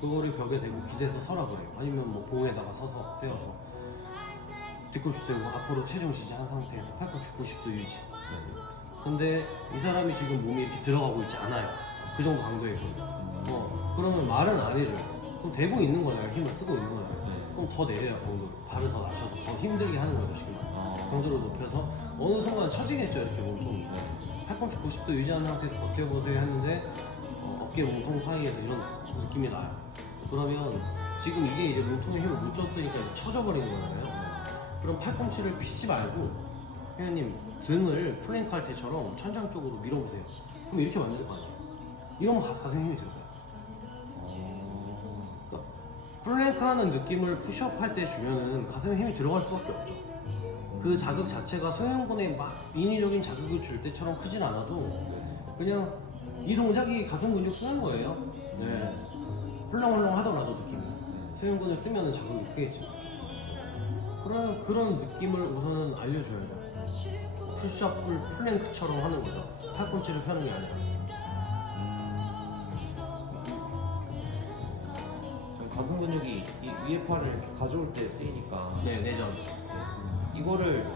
그거를 벽에 대고 기대서 서라 그래요. 아니면 뭐 봉에다가 서서 떼어서 뒤꿈치 대고 앞으로 체중 지지한 상태에서 팔꿈치 90도 유지. 근데 이 사람이 지금 몸이 이렇게 들어가고 있지 않아요. 그 정도 강도에서. 그러면 말은 안 해줘요. 그럼 대고 있는 거잖아요. 힘을 쓰고 있는 거잖아요. 그럼 더 내려요, 강도를. 발을 더 낮춰서 더 힘들게 하는 거죠, 지금. 강도를 높여서 어느 순간 처지겠죠, 이렇게 몸통이. 팔꿈치 90도 유지하는 상태에서 버텨보세요 했는데 어깨 몸통 사이에서 이런 느낌이 나요. 그러면 지금 이게 이제 몸통에 힘을 못 줬으니까 처져버리는 거잖아요. 그럼 팔꿈치를 피지 말고 회원님 등을 플랭크 할 때처럼 천장 쪽으로 밀어보세요. 그럼 이렇게 만들 거 아니에요. 이러면 가슴 힘이 들어요. 그러니까 플랭크 하는 느낌을 푸시업 할 때 주면은 가슴에 힘이 들어갈 수밖에 없죠. 그 자극 자체가 소형근에 막 인위적인 자극을 줄 때처럼 크진 않아도 그냥 이 동작이 가슴 근육 쓰는 거예요. 헐렁헐렁 하더라도 느낌이. 소형근을 쓰면 자극이 크겠죠. 그런 느낌을 우선은 알려줘야 돼요. 푸시업을 플랭크처럼 하는 거죠. 팔꿈치를 펴는 게 아니라. 가슴 근육이 이 위에 팔을 이렇게 가져올 때 쓰이니까 내전. 이거를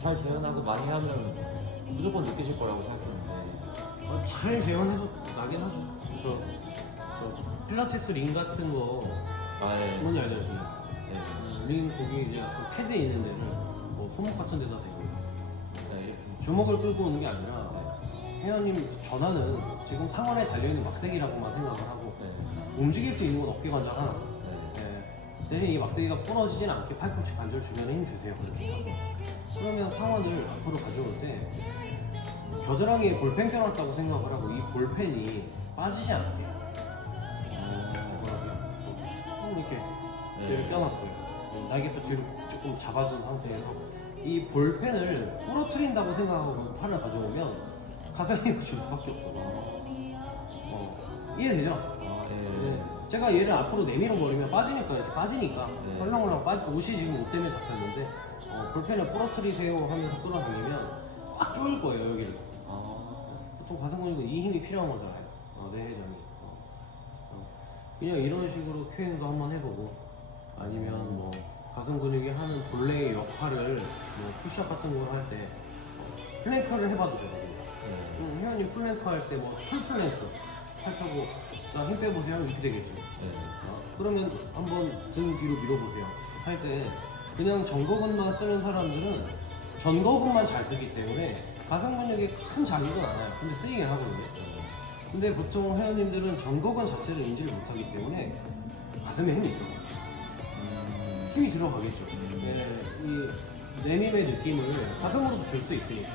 잘 재현하고 많이 하면 무조건 느끼실 거라고 생각했는데 잘 재현해서 나긴 하죠. 그래서 저 필라테스 링 같은 거 뭔지 알죠? 링 거기 이제 약간 패드 있는 데를 뭐 손목 같은 데다 대고 이렇게 주먹을 끌고 오는 게 아니라 회원님 전화는 지금 상완에 달려있는 막대기라고만 생각을 하고 움직일 수 있는 건 어깨 관절 하나. 대신 이 막대기가 부러지진 않게 팔꿈치 관절 주변에 힘 주세요. 그러면 상완을 앞으로 가져올 때 겨드랑이에 볼펜 껴놨다고 생각을 하고 이 볼펜이 빠지지 않아요. 이렇게 뒤로 껴놨어요. 날개뼈 뒤로 조금 잡아준 상태에서 이 볼펜을 부러뜨린다고 생각하고 팔을 가져오면 가슴 힘을 줄 수밖에 없어요. 이해되죠? 네. 제가 얘를 앞으로 내밀어 버리면 빠지니까 이렇게 빠지니까 네. 헐렁헐렁 빠지고 옷이 지금 옷 때문에 잡혔는데 볼펜을 부러뜨리세요 하면서 끌어당기면 꽉 조일 거예요 여기를. 보통 가슴 근육은 이 힘이 필요한 거잖아요. 내회전이. 그냥 이런 식으로 큐행도 한번 해보고 아니면 뭐 가슴 근육이 하는 본래의 역할을 뭐 푸시업 같은 걸 할 때 플랭크를 해봐도 되거든요. 회원님 플랭크 할 때 뭐 풀플랭크 팔 펴고 힘 빼보세요 이렇게 되겠죠. 그러면 한번 등 뒤로 밀어보세요 할 때 그냥 전거근만 쓰는 사람들은 전거근만 잘 쓰기 때문에 가슴 근육에 큰 자극은 안 와요. 근데 쓰이긴 하거든요. 근데 보통 회원님들은 전거근 자체를 인지를 못하기 때문에 가슴에 힘이 들어가요. 힘이 들어가겠죠. 네, 이 내림의 느낌을 가슴으로도 줄 수 있으니까.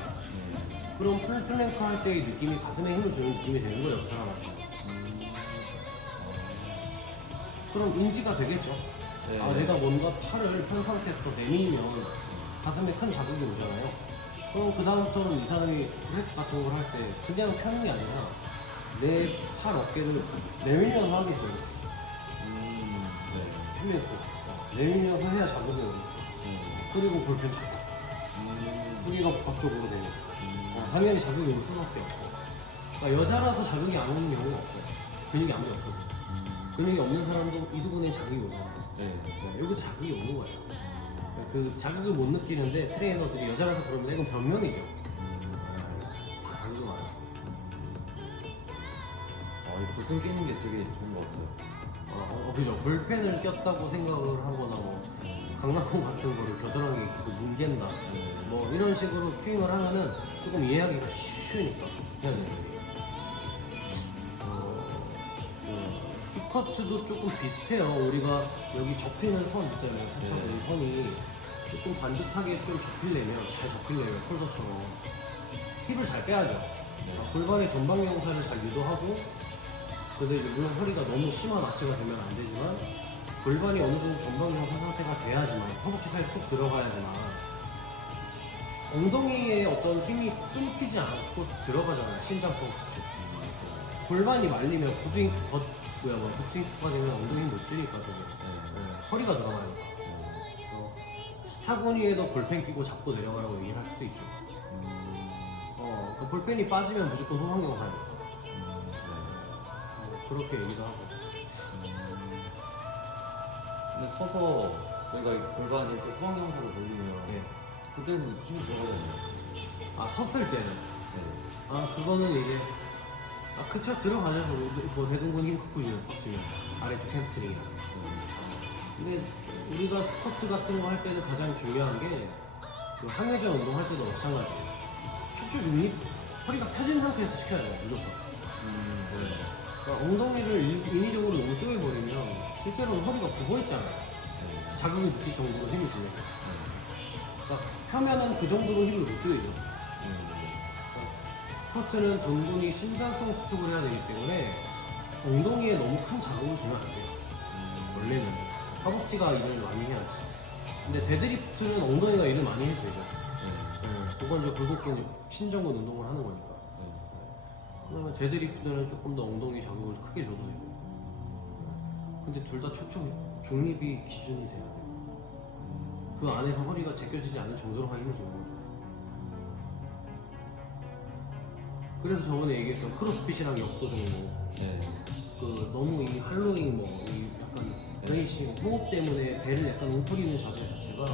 그럼 플랭크 할 때의 느낌이 가슴에 힘을 주는 느낌이 되는 거예요, 그 사람한테. 그럼 인지가 되겠죠. 네. 내가 뭔가 팔을 편 상태에서 더 내밀면 가슴에 큰 자극이 오잖아요. 그럼 그 다음부터는 이 사람이 프레스 같은 걸 할 때 그냥 펴는 게 아니라 내 팔 어깨를 내밀면서 하게 돼요. 힘에서 내밀면서 해야 자극이 오고 그리고 볼펜 크기가 복합적으로 되고 당연히 자극이 올 수밖에 없고 그러니까 여자라서 자극이 안 오는 경우가 없어요. 근육이 아무리 없어도 근육이 없는 사람도 이 부분에 자극이 오잖아요. 여기도 자극이 오는 거예요. 그 자극을 못 느끼는데 트레이너들이 여자라서 그러면 이건 변명이죠. 다 자극이 많아요. 이 볼펜 끼는 게 되게 좋은 것 같아요. 그죠. 볼펜을 꼈다고 생각을 하거나 뭐 강낭콩 같은 거를 겨드랑이에 뭉갠다 뭐 이런 식으로 큐잉을 하면은 조금 이해하기가 쉬우니까 해야 되는데 스쿼트도 조금 비슷해요. 우리가 여기 접히는 선 있잖아요. 살짝 이 선이 조금 반듯하게 좀 접히려면 잘 접히려면 폴더처럼 힙을 잘 빼야죠. 골반의 전방 경사를 잘 유도하고 그래서 이제 물론 허리가 너무 심한 아치가 되면 안 되지만 골반이 어느 정도 전방 경사 상태가 돼야지만 허벅지 사이 쏙 들어가야지만 엉덩이에 어떤 힘이 끊기지 않고 들어가잖아요. 심장 포스트. 골반이 말리면 복스윙크가 되면 엉덩이 못 들니까 허리가 들어가요. 차분히에도 볼펜 끼고 잡고 내려가라고 얘기를 할 수도 있죠. 그 볼펜이 빠지면 무조건 소방경 가요. 그렇게 얘기도 하고. 근데 서서 저희가 골반에 이렇게 소방경사를 돌리면 그때는 힘이 들어가잖아요. 섰을 때는. 그거는 이제 그쵸 들어가죠. 뭐 대둔근 힘 컸고 빡치면 아래쪽 햄스트링이나. 근데 우리가 스쿼트 같은 거 할 때는 가장 중요한 게 그 항해전 운동할 때도 마찬가지예요. 척추 중립 허리가 펴진 상태에서 시켜야 돼요 무조건. 그러니까 엉덩이를 인위적으로 너무 쪼여버리면 실제로는 허리가 굽어있잖아요. 자극을 느낄 정도로 힘이 주면. 그러니까 펴면은 그 정도로 힘을 못 줘야죠. 스쿼트는 전분이 신장성 수축을 해야 되기 때문에 엉덩이에 너무 큰 자극을 주면 안 돼요. 원래는 허벅지가 일을 많이 해야지. 근데 데드리프트는 엉덩이가 일을 많이 해도 되죠. 그건 이제 굴곡근 신전근 운동을 하는 거니까. 그러면 데드리프트는 조금 더 엉덩이 자극을 크게 줘도 되고. 근데 둘 다 척추 중립이 기준이 돼야 돼요. 그 안에서 허리가 제껴지지 않을 정도로 힘을 주는 거죠. 그래서 저번에 얘기했던 크로스핏이랑 역도정도 그 너무 이 할로잉 이 약간 브레이싱 호흡 때문에 배를 약간 웅크리는 자세 자체가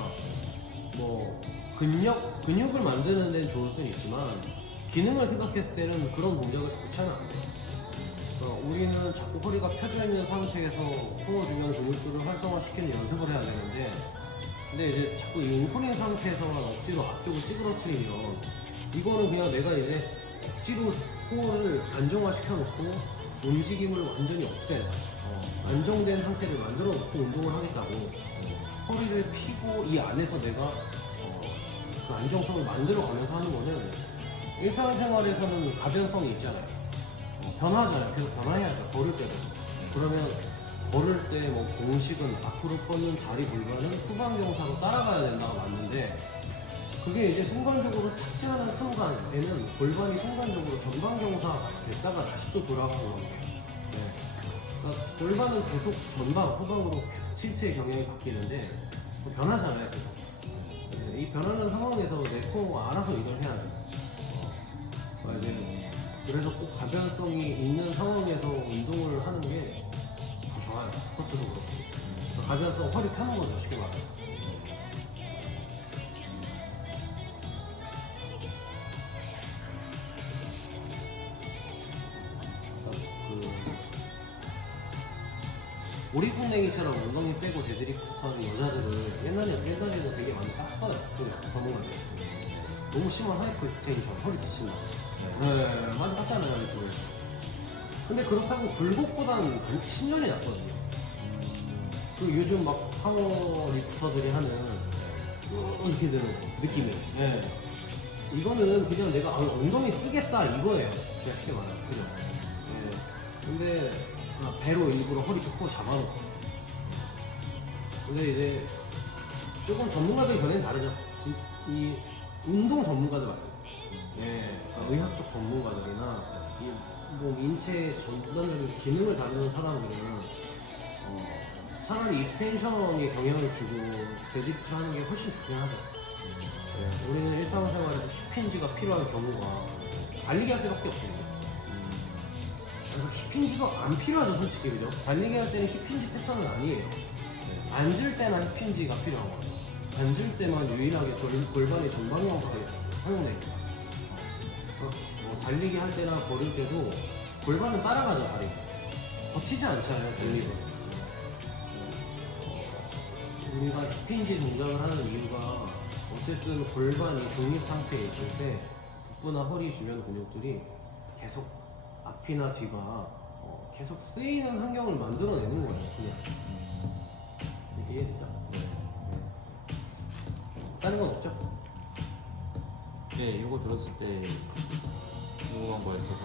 뭐 근육을 만드는 데는 좋을 수는 있지만 기능을 생각했을 때는 그런 동작을 자꾸 취하면 안 돼요. 우리는 자꾸 허리가 펴져 있는 상태에서 코어 주변 근육들을 활성화시키는 연습을 해야 되는데 근데 이제 자꾸 이 웅크린 상태에서만 억지로 앞쪽을 찌그러뜨리면 이거는 그냥 내가 이제 억지로 코어를 안정화시켜 놓고 움직임을 완전히 없앤 안정된 상태를 만들어 놓고 운동을 하겠다고 허리를 펴고 이 안에서 내가 그 안정성을 만들어 가면서 하는 거는 일상생활에서는 가변성이 있잖아요. 변하잖아요. 계속 변화해야죠. 걸을 때도. 그러면 걸을 때 뭐 공식은 앞으로 뻗는 다리 골반은 후방 경사로 따라가야 된다고 맞는데 그게 이제 순간적으로 착지하는 순간에는 골반이 순간적으로 전방 경사가 됐다가 다시 또 돌아가는 거예요. 네. 그러니까 골반은 계속 전방, 후방으로 계속 신체의 경향이 바뀌는데 변하잖아요. 계속. 네. 이 변하는 상황에서 내 코어가 알아서 일을 해야 돼요. 이제 그래서 꼭 가변성이 있는 상황에서 운동을 하는 게 더 좋아요. 스쿼트도 그렇고. 가변성 허리 펴는 거죠. 쉽게 말하면. 오리분냉이처럼 엉덩이 빼고 데드리프트하는 여자들을 옛날에는 되게 많이 땄어요. 그 전문가들. 너무 심한 하이퍼엑스텐션, 허리 다친다. 네, 많이 땄잖아요. 그. 근데 그렇다고 굴곡보다는 10년이 낫거든요. 그 요즘 막 파워리프터들이 하는 이렇게 되는 느낌이. 네. 이거는 그냥 내가 엉덩이 쓰겠다 이거예요. 그냥 쉽게 말하면. 그냥. 네. 근데 배로 일부러 허리 코 잡아놓고. 근데 이제 조금 전문가들 견해는 다르죠. 이 운동 전문가들 말고, 예, 의학적 전문가들이나 뭐 인체 전반적인 기능을 다루는 사람들은 차라리 익스텐션에 경향을 주고 데드리프트 하는 게 훨씬 좋긴 하죠. 예, 우리는 일상생활에서 힙힌지가 필요한 경우가 달리기 할 때밖에 없거든요. 그래서 힙힌지가 안 필요하죠, 솔직히. 그죠? 달리기 할 때는 힙힌지 패턴은 아니에요. 앉을 때나 힙힌지가 필요한 거예요. 앉을 때만 유일하게 골반의 전방경사를 사용됩니다. 뭐 달리기 할 때나 걸을 때도 골반은 따라가죠, 다리. 버티지 않잖아요, 달리기. 우리가 힙힌지 동작을 하는 이유가 어쨌든 골반이 독립 상태에 있을 때 복부나 허리 주변 근육들이 계속 앞이나 뒤가 계속 쓰이는 환경을 만들어내는 거예요, 그냥. 이해되죠? 다른 건 없죠? 네, 이거 들었을 때 궁금한 거 있어서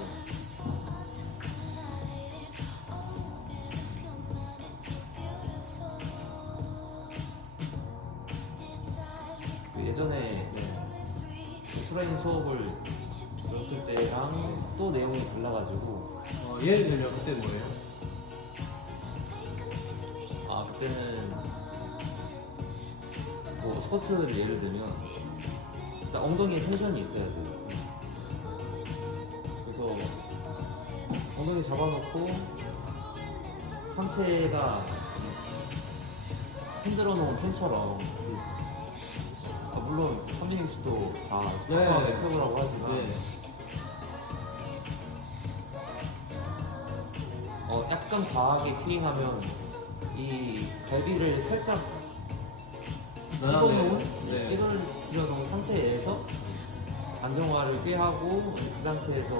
그 예전에 오프라인 수업을 들었을 때랑 또 내용이 달라가지고 예를 들면 그때 뭐예요? 그때는 뭐 스쿼트를 예를 들면 일단 엉덩이에 텐션이 있어야 돼요. 그래서 엉덩이 잡아놓고 상체가 흔들어 놓은 펜처럼 물론 선생님 씨도 다 평범하게 채우라고 하지만 약간 과하게 힐링하면 이 갈비를 살짝 찍어놓은 상태에서 안정화를 꾀하고 그 상태에서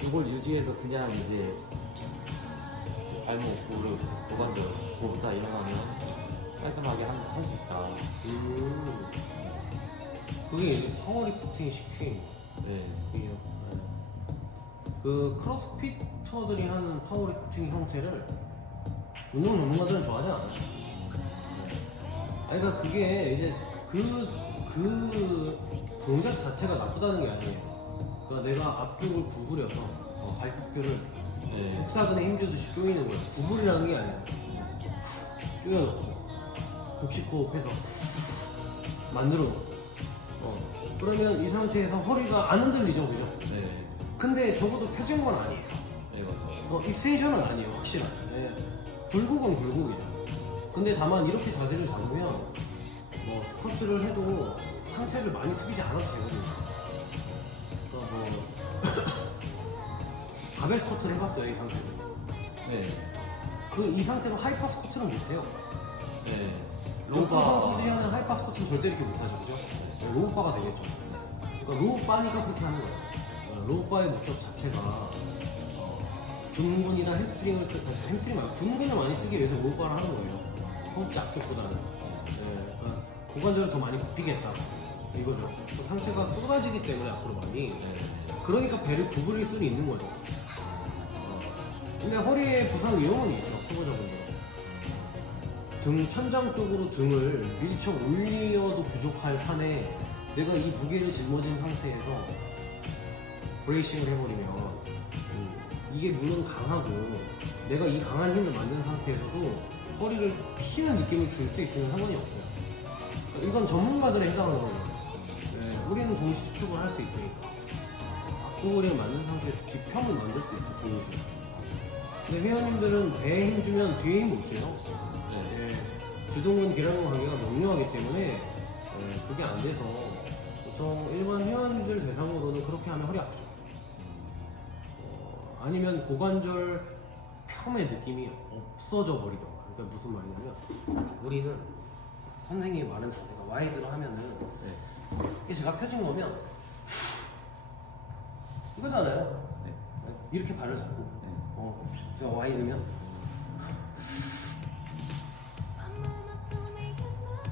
이걸 유지해서 그냥 이제 발목, 무릎, 고관절, 고부터 일어나면 깔끔하게 할 수 있다. 그게 이제 파워리프팅 시킨. 네. 그 크로스피터들이 하는 파워리프팅 형태를 운동 전문가들은 좋아하지 않아요. 아니, 그러니까 그게 이제 그 동작 자체가 나쁘다는 게 아니에요. 그러니까 내가 앞쪽을 구부려서 발굽뼈를 복사근에 힘주듯이 조이는 거예요. 구부리라는 게 아니에요. 조여놓고 복식호흡해서 만들어 놓고 그러면 이 상태에서 허리가 안 흔들리죠, 그죠? 네. 근데 적어도 펴진 건 아니에요. 네, 맞아요. 익스텐션은 아니에요, 확실하게. 굴곡은 굴곡이죠. 근데 다만 이렇게 자세를 잡으면 스쿼트를 해도 상체를 많이 숙이지 않아도 되거든요. 그러니까 바벨 스쿼트를 해봤어요, 이 상태로. 네. 이 상태로 하이퍼 스쿼트는 못해요. 네. 로우바 선수들이 하는 하이퍼 스쿼트는 절대 이렇게 못하죠, 그죠? 로우바가 되겠죠. 그러니까 로우바니까 그렇게 하는 거예요. 로우바의 목적 자체가 등근이나 햄스트링 말고 등근을 많이 쓰기 위해서 무고가를 하는 거예요. 허벅지 앞쪽보다는. 네, 그러니까 고관절을 더 많이 굽히겠다. 이거죠. 또 상체가 쏟아지기 때문에 앞으로 많이. 그러니까 배를 구부릴 수는 있는 거죠. 근데 허리에 부상 위험은 있죠. 초보자분들. 등 천장 쪽으로 등을 밀쳐 올려도 부족할 판에 내가 이 무게를 짊어진 상태에서 브레이싱을 해버리면 이게 물론 강하고 내가 이 강한 힘을 만든 상태에서도 허리를 피는 느낌을 줄 수 있으면 상관이 없어요. 이건 전문가들에 해당하는 거예요. 네, 우리는 동시 수축을 할 수 있으니까 앞구리를 만든 상태에서 뒷편을 만들 수 있죠. 동시. 근데 회원님들은 배에 힘 주면 뒤에 힘 못 줘요. 네, 주동근 기량근 관계가 명료하기 때문에 그게 안 돼서 보통 일반 회원들 대상으로는 그렇게 하면 허리 아프죠. 아니면 고관절 폄의 느낌이 없어져 버리던가. 그러니까 무슨 말이냐면 우리는 선생님이 말하는 자세가 와이드로 하면은 이게 제가 펴진 거면 이거잖아요. 네. 이렇게 발을 잡고 제가 와이드면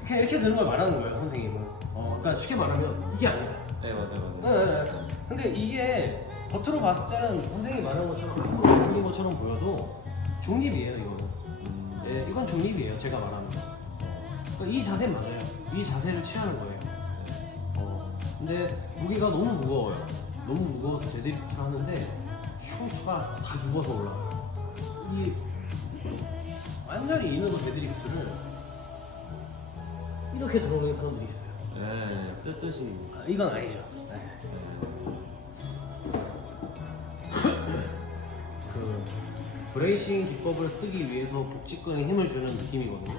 이렇게 되는 걸 말하는 거예요, 선생님은. 그러니까 쉽게 말하면 이게 아니다. 네, 맞아요. 네. 근데 이게 겉으로 봤을 때는 선생님이 말하는 것처럼 아무런 안 풀린 것처럼 보여도 중립이에요, 이거는. 네, 이건 중립이에요, 제가 말하는 거. 그러니까 이 자세는 맞아요. 이 자세를 취하는 거예요. 근데 무게가 너무 무거워요. 너무 무거워서 데드리프트를 하는데 흉수가 다 죽어서 올라와요. 이 완전히 인으로 데드리프트를 이렇게 들어오는 사람들이 있어요. 네, 뜻이. 이건 아니죠. 네. 그 브레이싱 기법을 쓰기 위해서 복직근에 힘을 주는 느낌이거든요.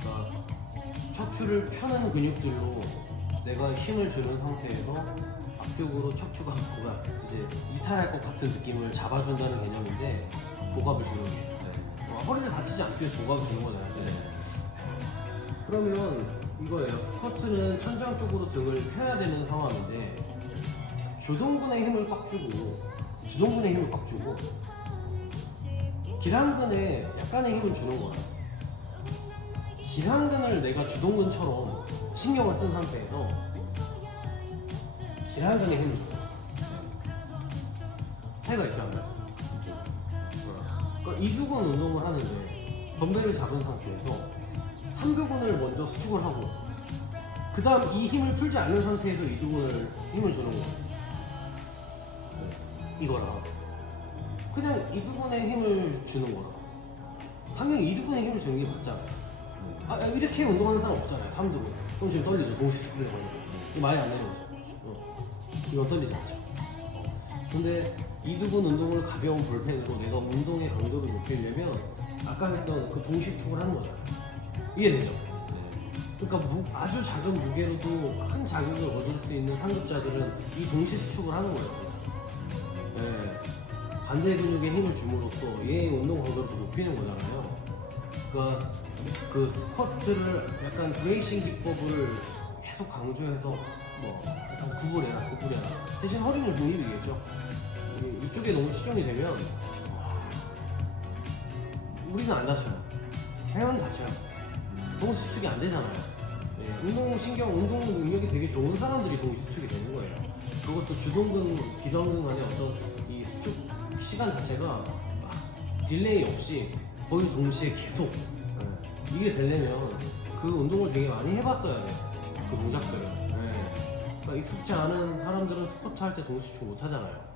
그러니까 척추를 펴는 근육들로 내가 힘을 주는 상태에서 앞쪽으로 척추가 뭐가 이제 이탈할 것 같은 느낌을 잡아준다는 개념인데 복압을 주는 게 허리를 다치지 않기 위해서 복압을 주는 거잖아요. 그러면 이거예요. 스쿼트는 천장 쪽으로 등을 펴야 되는 상황인데 주동근에 힘을 꽉 주고 주동근에 힘을 꽉 주고 기랑근에 약간의 힘을 주는 거야. 기랑근을 내가 주동근처럼 신경을 쓴 상태에서 기랑근에 힘을 줘. 차이가 있지 않나요? 그러니까 이두근 운동을 하는데 덤벨을 잡은 상태에서 3두근을 먼저 수축을 하고 그 다음 이 힘을 풀지 않는 상태에서 2두근을 힘을 주는 거예요. 이거랑 그냥 2두근에 힘을 주는 거랑 당연히 2두근에 힘을 주는 게 맞잖아요. 이렇게 운동하는 사람 없잖아요. 3두근 그럼 지금 떨리죠. 동시에 떨리는 거예요. 이거 많이 안 되는 거죠. 이건 떨리지 않죠. 근데 2두근 운동을 가벼운 볼펜으로 내가 운동의 강도를 높이려면 아까 했던 그 동시축을 하는 거잖아요. 이해되죠? 그러니까 아주 작은 무게로도 큰 자극을 얻을 수 있는 상급자들은 이 동시수축을 하는 거예요. 네. 반대 근육에 힘을 줌으로써 얘의 운동 강도를 더 높이는 거잖아요. 그러니까 그 스쿼트를 약간 브레이싱 기법을 계속 강조해서 뭐 약간 구부려라 대신 허리는 중립이겠죠. 이쪽에 너무 치중이 되면 우리는 안 다쳐요. 회원 다쳐요. 동시수축이 안 되잖아요. 운동 능력이 되게 좋은 사람들이 동시수축이 되는 거예요. 그것도 주동근, 기동근 간의 어떤 이 수축 시간 자체가 딜레이 없이 거의 동시에 계속 이게 되려면 그 운동을 되게 많이 해봤어야 돼. 그 동작들을. 그러니까 익숙지 않은 사람들은 스쿼트 할 때 동시수축 못 하잖아요.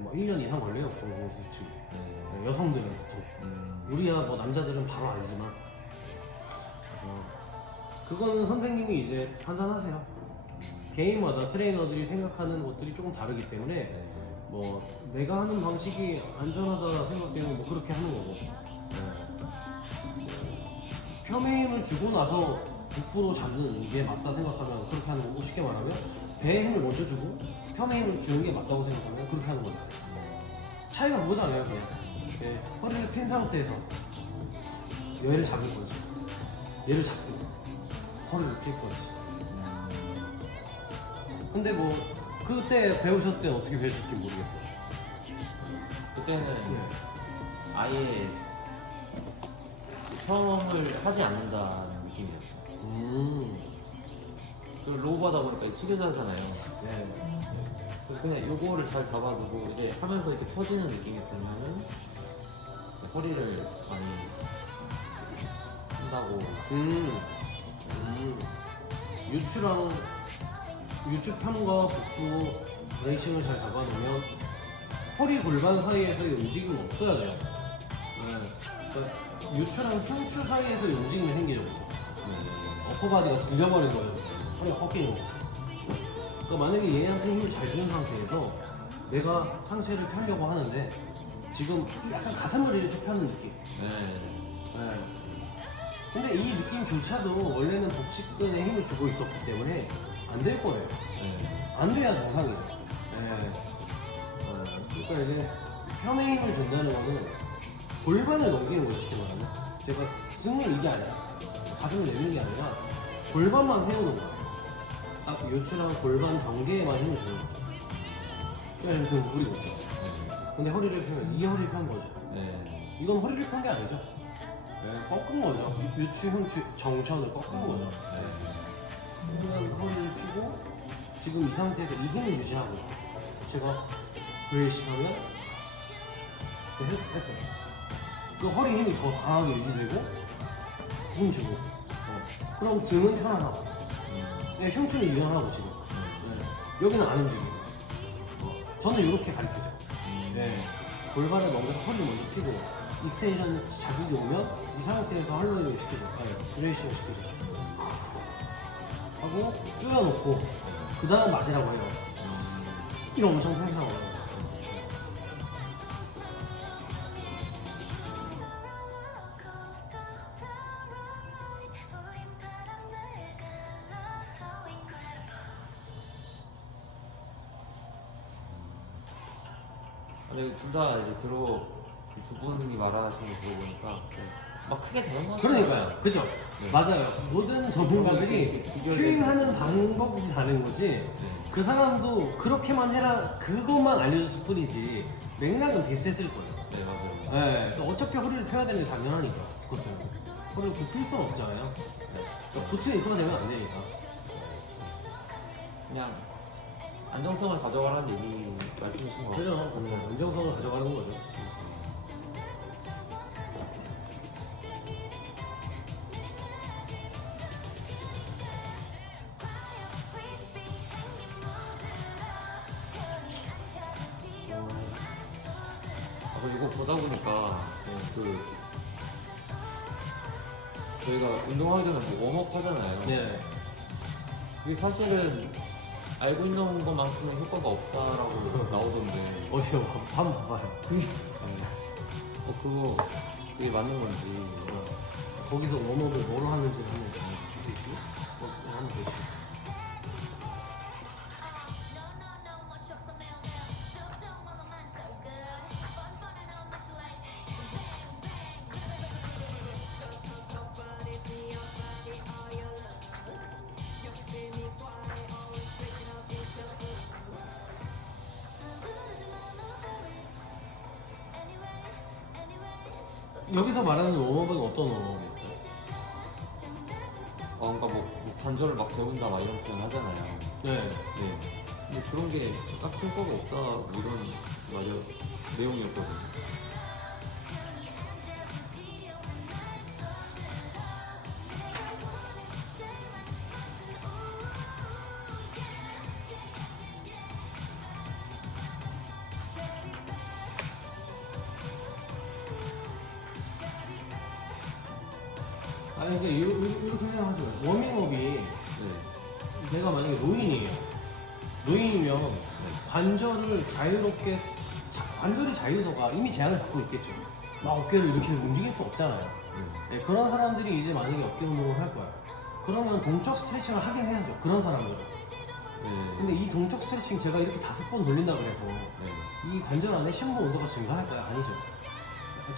뭐 1년 이상 걸려요, 보통 동시수축. 여성들은 보통. 우리야 뭐 남자들은 바로 알지만. 그거는 선생님이 이제 판단하세요. 개인마다 트레이너들이 생각하는 것들이 조금 다르기 때문에 뭐 내가 하는 방식이 안전하다 생각되면 뭐 그렇게 하는 거고 폄의 힘을 주고 나서 북부로 잡는 게 맞다 생각하면 그렇게 하는 거고 쉽게 말하면 배에 힘을 먼저 주고 폄의 힘을 주는 게 맞다고 생각하면 그렇게 하는 거죠. 차이가 그거잖아요. 그냥 허리를 핀 상태에서 얘를 잡을 거지. 얘를 잡고 허리를 필 거지. 근데 뭐 그때 배우셨을 때는 어떻게 배우실지 모르겠어요. 그때는 네. 아예 평을 하지 않는다는 느낌이었어요. 또 로우바다 보니까 치료자잖아요. 네. 그래서 그냥 요거를 잘 잡아두고 이제 하면서 이렇게 펴지는 느낌이 들면은 허리를 많이 한다고. 유축함과 복부 브레이킹을 잘 잡아놓으면 허리 골반 사이에서의 움직임이 없어야 돼요. 네. 그러니까 유추랑 흉추 사이에서의 움직임이 생기죠. 어퍼바디가 들려버린 거예요. 허리가 꺾이는 거. 그러니까 만약에 얘한테 힘을 잘 주는 상태에서 내가 상체를 펴려고 하는데 지금 약간 가슴을 이렇게 펴는 느낌. 네. 네. 근데 이 느낌조차도 원래는 복직근에 힘을 주고 있었기 때문에 안 될 거예요. 네. 안 돼야 정상이에요. 네. 그러니까 이제 편에 힘을 준다는 거는 골반을 넘기는 거예요, 이렇게 말하면. 제가 등을 이게 아니라 가슴을 내는 게 아니라 골반만 세우는 거예요. 딱 요추랑 골반 경계에만 힘을 주는 거예요. 그러니까 지금 구부리고 있죠. 근데 허리를 펴면 이 허리를 편 거죠. 네. 이건 허리를 편 게 아니죠. 네, 꺾은 거죠. 유추, 흉추, 정천을 꺾은 거죠. 그러면 허리를 펴고 지금 이 상태에서 이 힘을 유지하고 제가 브레이싱 하면 했어요. 그 허리 힘이 더 강하게 유지되고 힘 주고 그럼 등은 편안하고 네, 흉추는 유연하고 지금 네. 여기는 안 움직이고 저는 이렇게 가르쳐요. 네. 골반을 넘겨서 허리를 먼저 펴고 익스텐션 자극이 오면 이 상태에서 할로잉을 시키죠. 브레이싱을 시키죠. 하고 조여놓고 그 다음 맞으라고 해요. 이거 엄청 생생하고요. 근데 둘 다 이제 두 분이 말하시는 거 들어보니까 막 크게 다른 거 그러니까요. 그죠? 네. 맞아요. 모든 전문가들이 비교를 튜닝하는 방법이 다른 거지. 네. 그 사람도 그렇게만 해라 그것만 알려줬을 뿐이지 맥락은 비슷했을 거예요. 네, 맞아요. 네. 그래서 어차피 허리를 펴야 되는 게 당연하니까. 그것은 허리를 굽힐 수는 없잖아요. 네. 그러니까 보통이 그거 되면 안 되니까. 그냥 안정성을 가져가라는 얘기 말씀이신 것 같아요. 그죠? 안정성을 가져가는 거죠. 이거 보다 보니까 저희가 운동하기 전에 뭐 웜업 하잖아요. 네. 이게 사실은 알고 있는 것만큼은 효과가 없다라고 나오던데 어디요? 한번 봐봐요. 그거 그게 맞는 건지. 거기서 웜업을 뭐로 하는지 한번 보여주시고 한번 보여주시고. 여기서 말하는 웜업은 어떤 웜업이 있어요? 그러니까 뭐 관절을 막 배운다 막 이런 표현 하잖아요. 네. 네. 근데 그런 게 딱 효과가 없다 뭐 이런 맞아 내용이었거든요. 아니 그러니까 이렇게 생각하지 마요. 워밍업이 네. 내가 만약에 노인이에요. 노인이면 관절을 자유롭게 관절의 자유도가 이미 제한을 받고 있겠죠. 막 어깨를 이렇게 움직일 수 없잖아요. 네, 그런 사람들이 이제 만약에 어깨 운동을 할 거야. 그러면 동적 스트레칭을 하긴 해야죠. 그런 사람들은. 네. 근데 이 동적 스트레칭 제가 이렇게 5번 돌린다 그래서 네. 이 관절 안에 심부 온도가 증가할까요? 아니죠.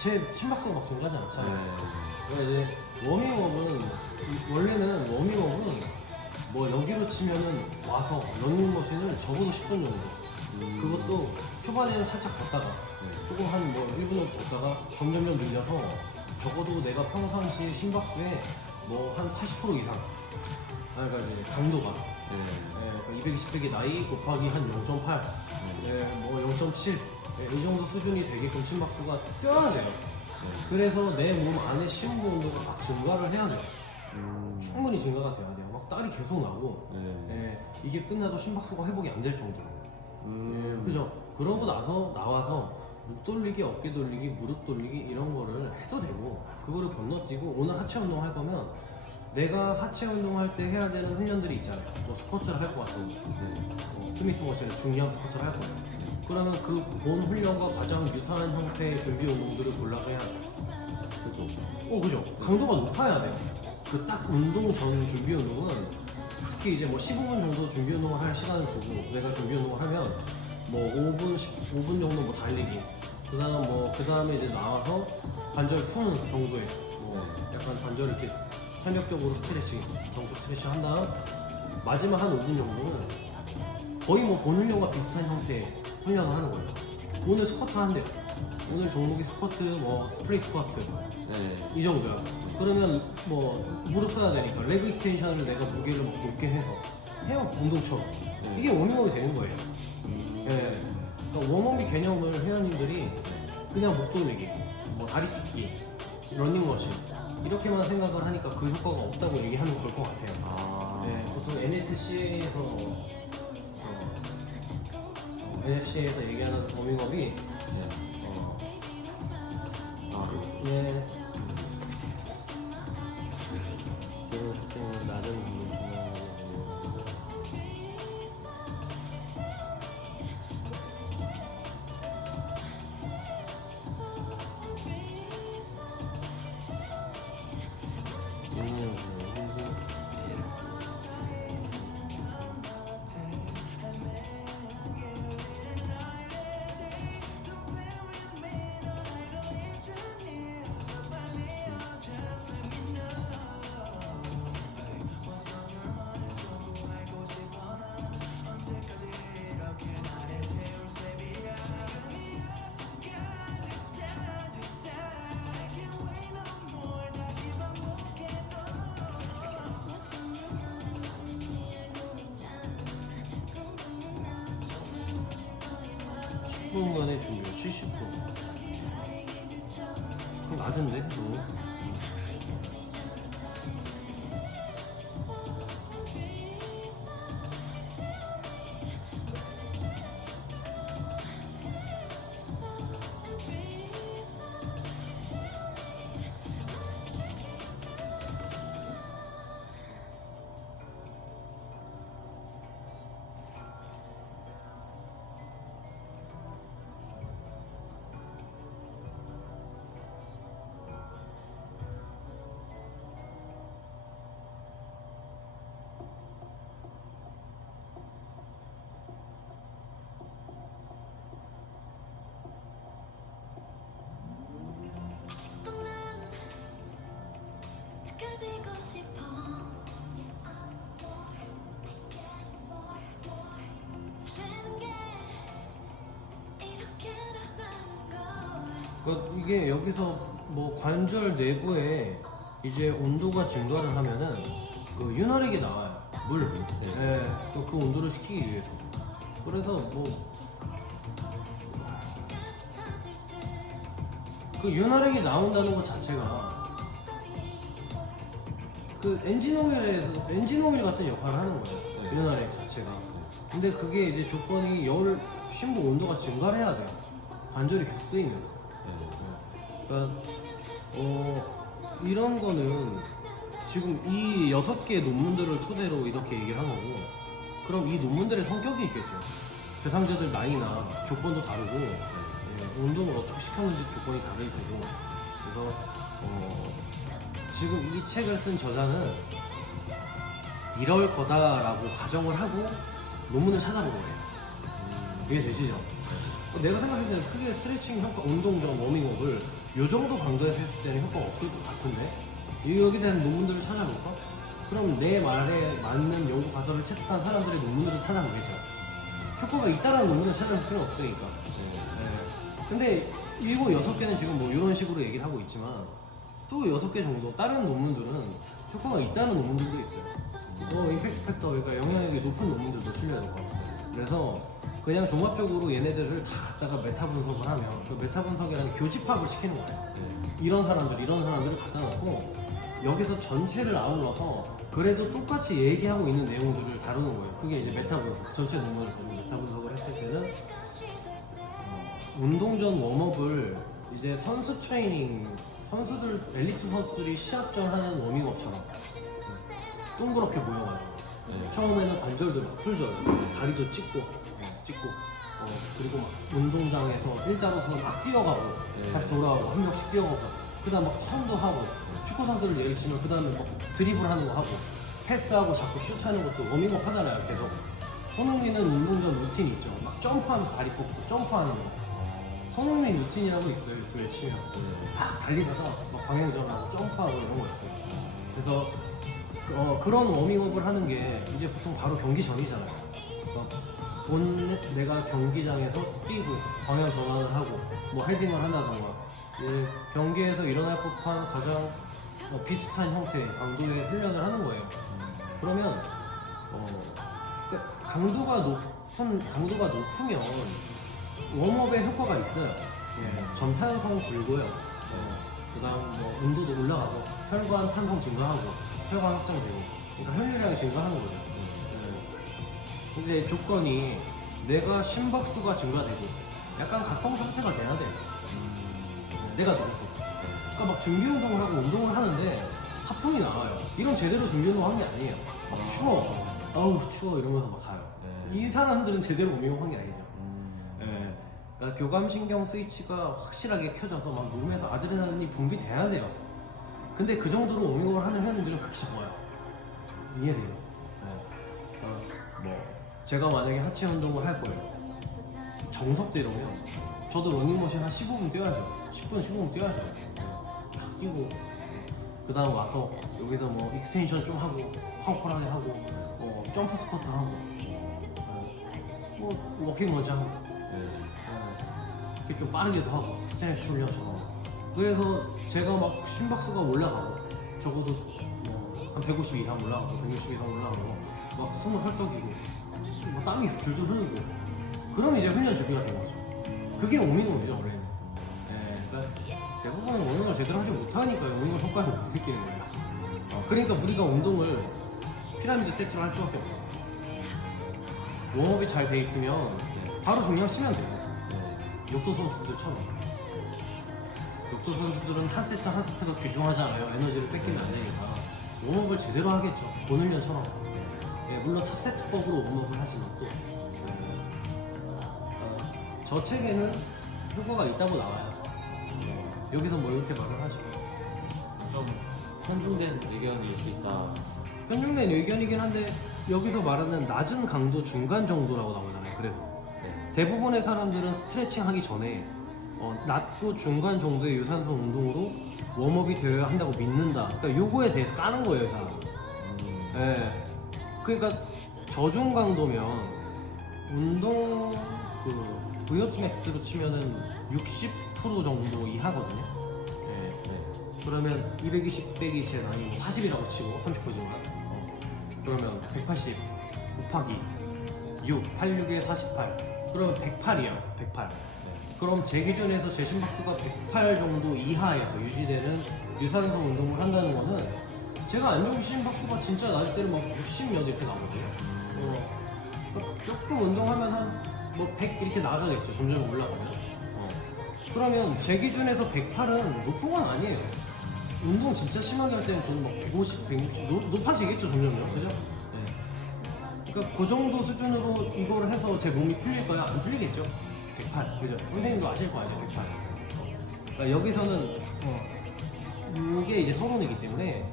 제 심박수가 막 증가하지 않잖아요. 네. 그러니까 이제 워밍업은 원래는 워밍업은 뭐 여기로 치면은 와서 러닝머신을 적어도 10분 정도 그것도 초반에는 살짝 걷다가 조금 한 뭐 1분 정도 걷다가 점점점 늘려서 적어도 내가 평상시 심박수에 뭐 한 80% 이상 그러니까 이제 강도가 그러니까 220백의 나이 곱하기 한 0.8 뭐 0.7 이 정도 수준이 되게끔 심박수가 뛰어야 돼요. 그래서 내 몸 안에 심부 온도가 막 증가를 해야 돼요. 충분히 증가가 돼야 돼요. 막 땀이 계속 나고 이게 끝나도 심박수가 회복이 안 될 정도로 그죠? 그러고 나와서 목 돌리기, 어깨 돌리기, 무릎 돌리기 이런 거를 해도 되고 그거를 건너뛰고 오늘 하체 운동 할 거면 내가 하체 운동할 때 해야 되는 훈련들이 있잖아요. 뭐 스쿼트를 할 것 같은 스미스 워치는 중량 스쿼트를 할 거예요. 그러면 그 본 훈련과 가장 유사한 형태의 준비 운동들을 골라서 해야 돼요. 그죠? 강도가 높아야 돼요. 그 딱 운동 전 준비 운동은 특히 이제 뭐 15분 정도 준비 운동을 할 시간을 두고 내가 준비 운동을 하면 뭐 5분 정도 뭐 달리기 그 다음에 이제 나와서 관절 푸는 정도의 뭐 약간 관절 이렇게 탄력적으로 스트레칭 정도 스트레칭 한 다음 마지막 한 5분 정도는 거의 뭐 본 훈련과 비슷한 형태의 훈련을 하는 거예요. 오늘 스쿼트 한대요. 오늘 종목이 스쿼트, 뭐 스플릿 스쿼트 이 정도야. 그러면 뭐 무릎 써야 되니까 레그 익스텐션을 내가 무게를 막 높게 해서 해요. 운동처럼. 이게 워밍업이 되는 거예요. 그러니까 웜업이 개념을 회원님들이 그냥 목 돌리기, 뭐 다리 찢기, 러닝머신 이렇게만 생각을 하니까 그 효과가 없다고 얘기하는 걸 것 같아요. 보통 NSC에서 얘기하는 워밍업이 나름 만에 준비가 70도. 그럼 낮은데? 가지고 싶어 되는 게 이렇게 나가는 걸 이게 여기서 뭐 관절 내부에 이제 온도가 증가를 하면은 그 윤활액이 나와요. 물. 그 온도를 식히기 위해서. 그래서 뭐 그 윤활액이 나온다는 것 자체가 그 엔진 오일 같은 역할을 하는 거예요. 윤활액 자체가. 근데 그게 이제 조건이 심부 온도가 증가를 해야 돼요. 관절이 계속 쓰이면. 그러니까 이런 거는 지금 이 6개의 논문들을 토대로 이렇게 얘기를 한 거고, 그럼 이 논문들의 성격이 있겠죠. 대상자들 나이나 조건도 다르고, 운동을 어떻게 시켰는지 조건이 다를 테고. 그래서 지금 이 책을 쓴 저자는 이럴 거다라고 가정을 하고 논문을 찾아본 거예요. 이해되시죠? 내가 생각할 때는 크게 스트레칭 효과, 운동 전 워밍업을 이 정도 강도에서 했을 때는 효과가 없을 것 같은데 여기에 대한 논문들을 찾아볼까? 그럼 내 말에 맞는 연구 가설을 채택한 사람들의 논문들을 찾아보겠죠. 효과가 있다라는 논문을 찾을 필요는 없으니까. 근데 7, 6개는 지금 뭐 이런 식으로 얘기를 하고 있지만 또 6개 정도 다른 논문들은 효과가 있다는 논문들도 있어요. 임팩트 팩터, 그러니까 영향력이 높은 논문들도 실려야 될 것 같아요. 그래서 그냥 종합적으로 얘네들을 다 갖다가 메타 분석을 하면 그 메타 분석이라는 교집합을 시키는 거예요. 이런 사람들을 갖다 놓고 여기서 전체를 아울러서 그래도 똑같이 얘기하고 있는 내용들을 다루는 거예요. 그게 이제 메타 분석, 전체 논문을 보고 메타 분석을 했을 때는 운동 전 웜업을 이제 선수 트레이닝, 선수들, 엘리트 선수들이 시합전 하는 워밍업처럼 동그랗게 모여가지고 처음에는 관절들 막 풀져요. 다리도 찢고 그리고 막 운동장에서 일자로서 막 뛰어가고 다시 돌아오고 한 명씩 뛰어가고 그 다음 막 턴도 하고 축구 선수를 예를 치면 그 다음에 막 드리블 하는 거 하고 패스하고 자꾸 슛하는 것도 워밍업 하잖아요. 계속 손흥민은 운동 전 루틴이 있죠. 막 점프하면서 다리 뻗고 점프하는 거 손흥민 루틴이라고 있어요. 유튜브에 치면 막 달리다가 막 방향 전환하고 점프하고 이런 거 있어요. 그래서 그런 워밍업을 하는 게 이제 보통 바로 경기 전이잖아요. 내가 경기장에서 뛰고 방향 전환을 하고 뭐 헤딩을 한다던가 경기에서 일어날 법한 가장 비슷한 형태의 강도의 훈련을 하는 거예요. 그러면 강도가 높으면 웜업에 효과가 있어요. 전탄성 불고요. 그다음 뭐 온도도 올라가고 혈관 탄성 증가하고 혈관 확장되고 그러니까 혈류량이 증가하는 거죠. 근데 조건이 내가 심박수가 증가되고 약간 각성 상태가 돼야 돼요. 내가 그랬어. 그러니까 막 준비 운동을 하고 운동을 하는데 하품이 나와요. 이건 제대로 준비 운동 한 게 아니에요. 막 추워. 아우 추워 이러면서 막 가요. 이 사람들은 제대로 워밍업 한 게 아니죠. 그러니까 교감신경 스위치가 확실하게 켜져서 막 몸에서 아드레날린이 분비돼야 돼요. 근데 그 정도로 워밍업을 하는 회원들은 극히 적어요. 이해돼요? 뭐 제가 만약에 하체 운동을 할 거예요. 정석대로면 저도 러닝머신 한 15분 뛰어야죠. 10분, 15분 뛰어야죠. 막 뛰고 그 다음 와서 여기서 뭐 익스텐션 좀 하고 파워풀하게 하고 점프 스쿼트 하고 뭐 워킹 먼저 하고 이렇게 좀 빠르게도 하고 스트레스 훈련처럼. 그래서 제가 막 심박수가 올라가고 적어도 한 150 이상 올라가고 160 이상 올라가고 막 숨을 헐떡이고 뭐 땀이 줄줄 흐르고 그럼 이제 훈련 준비가 된 거죠. 그게 워밍업이죠 원래는. 그러니까 대부분은 워밍업을 제대로 하지 못하니까 워밍업 효과를 못 느끼는 거예요. 그러니까 우리가 운동을 피라미드 세트로 할 수밖에 없어요. 웜업이 잘 돼 있으면 바로 그냥 치면 돼요. 역도 선수들처럼. 역도 선수들은 한 세트 한 세트가 귀중하잖아요. 에너지를 뺏기면 안 되니까. 웜업을 제대로 하겠죠. 본훈련처럼. 물론 탑세트법으로 웜업을 하지만 또. 저 책에는 효과가 있다고 나와요. 여기서 뭐 이렇게 말을 하죠. 좀 편중된 의견일 수 있다. 편중된 의견이긴 한데 여기서 말하는 낮은 강도 중간 정도라고 나오잖아요. 그래서 대부분의 사람들은 스트레칭 하기 전에 낮고 중간 정도의 유산소 운동으로 웜업이 되어야 한다고 믿는다. 그러니까 요거에 대해서 까는 거예요, 사람. 그러니까 저중 강도면 운동 VO2 max로 치면은 60% 정도 이하거든요. 그러면 220 빼기 제 나이 40이라고 치고 30%지만 그러면 180 곱하기 6, 86에 48 그러면 108이에요. 108. 그럼 제 기준에서 제 심박수가 108 정도 이하에서 유지되는 유산소 운동을 한다는 거는 제가 안 좋은 심박수가 진짜 낮을 때는 막 60 몇 이렇게 나오거든요. 조금 운동하면 한 뭐 100 이렇게 나가겠죠. 점점 올라가면. 그러면 제 기준에서 108은 높은 건 아니에요. 운동 진짜 심하게 할 때는 저는 막 150, 160 높아지겠죠. 점점요. 그죠? 그러니까 그 정도 수준으로 이걸 해서 제 몸이 풀릴 거야? 안 풀리겠죠? 108. 그죠? 선생님도 아실 거 아니에요? 108. 그러니까 여기서는 이게 이제 서론이기 때문에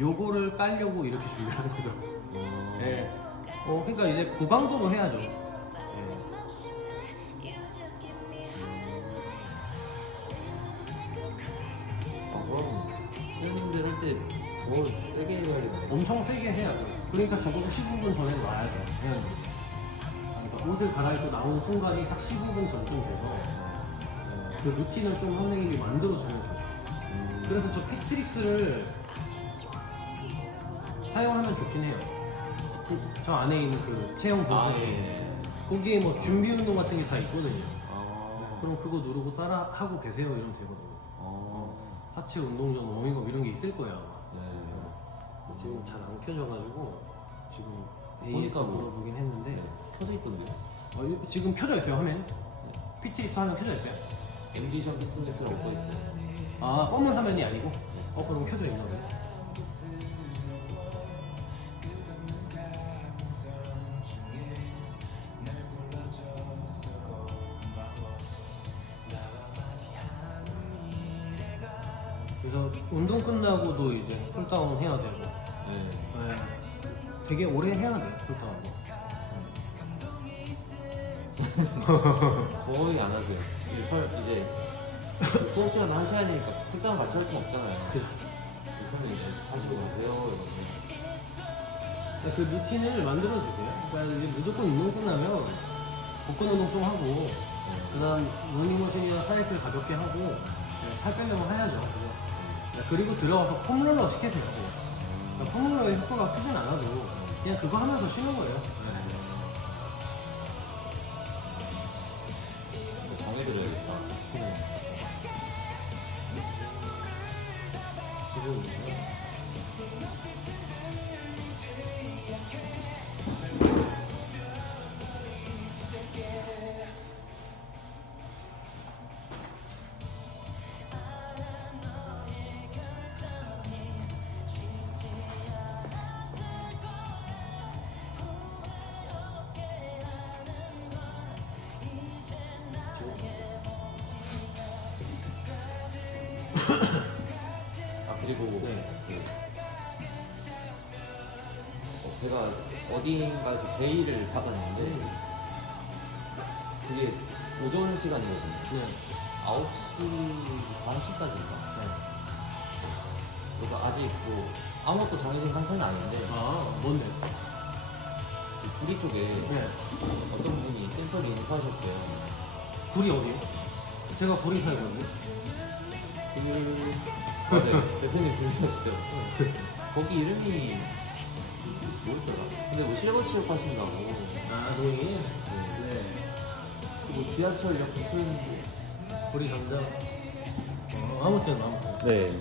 요거를 깔려고 이렇게 준비하는 거죠. 그러니까 이제 고강도로 해야죠. 그럼 회원님들 할 때 더 세게 해야겠네. 엄청 세게 해야죠. 그러니까 적어도 15분 전에 놔야죠. 그러니까 옷을 갈아입고 나오는 순간이 딱 15분 전쯤 돼서 그 루틴을 좀 선생님이 만들어주면 좋죠. 그래서 저 패트릭스를 사용하면 좋긴 해요. 저 안에 있는 그 체형 도서에 예. 거기에 뭐 준비 운동 같은 게 다 있거든요. 아. 그럼 그거 누르고 따라 하고 계세요 이러면 되거든요. 어. 하체 운동 전 워밍업 이런 게 있을 거야. 네. 지금 잘 안 켜져가지고 지금 보니까 AS 뭐- 물어보긴 했는데 네. 켜져 있던데요? 지금 켜져 있어요 화면. PTX 화면 켜져 있어요? 엠비션 피트니스라고 써 있어요. 아 검은 화면이 아니고? 그럼 켜져 있나 보네. 그래서 운동 끝나고도 이제 쿨다운 해야 되고 네. 네. 되게 오래 해야 돼 쿨다운. 거의 안 하세요. 이제 그 수업 시간 1시간이니까 풀다운 같이 할 수는 없잖아요. 선생님 이제 하시고 가세요. 이러면. 그 루틴을 만들어주세요. 그러니까 이제 무조건 운동 끝나면 복근 운동 좀 하고 그 다음 러닝머신이나 사이클 가볍게 하고 살 빼려면 해야죠. 그리고 들어가서 폼롤러 시키세요. 그러니까 폼롤러의 효과가 크진 않아도 그냥 그거 하면서 쉬는 거예요. 정해드려야겠다. 아 그리고 제가 어딘가에서 제의를 받았는데 그게 오전 시간이거든요. 9시 반시까지인가? 그래서 아직 뭐 아무것도 정해진 상태는 아닌데 아, 뭔데? 그 구리 쪽에 네. 어떤 분이 샘플을 인수하셨대요. 구리 어디요? 제가 구리 살거든요. 맞아요. 대표님 부르셨죠. 거기 이름이 뭐였더라? 근데 뭐 실버 취업 하신다고. 아, 동이? 네. 그리고 지하철역 붙은 구리 당장. 아무튼. 네.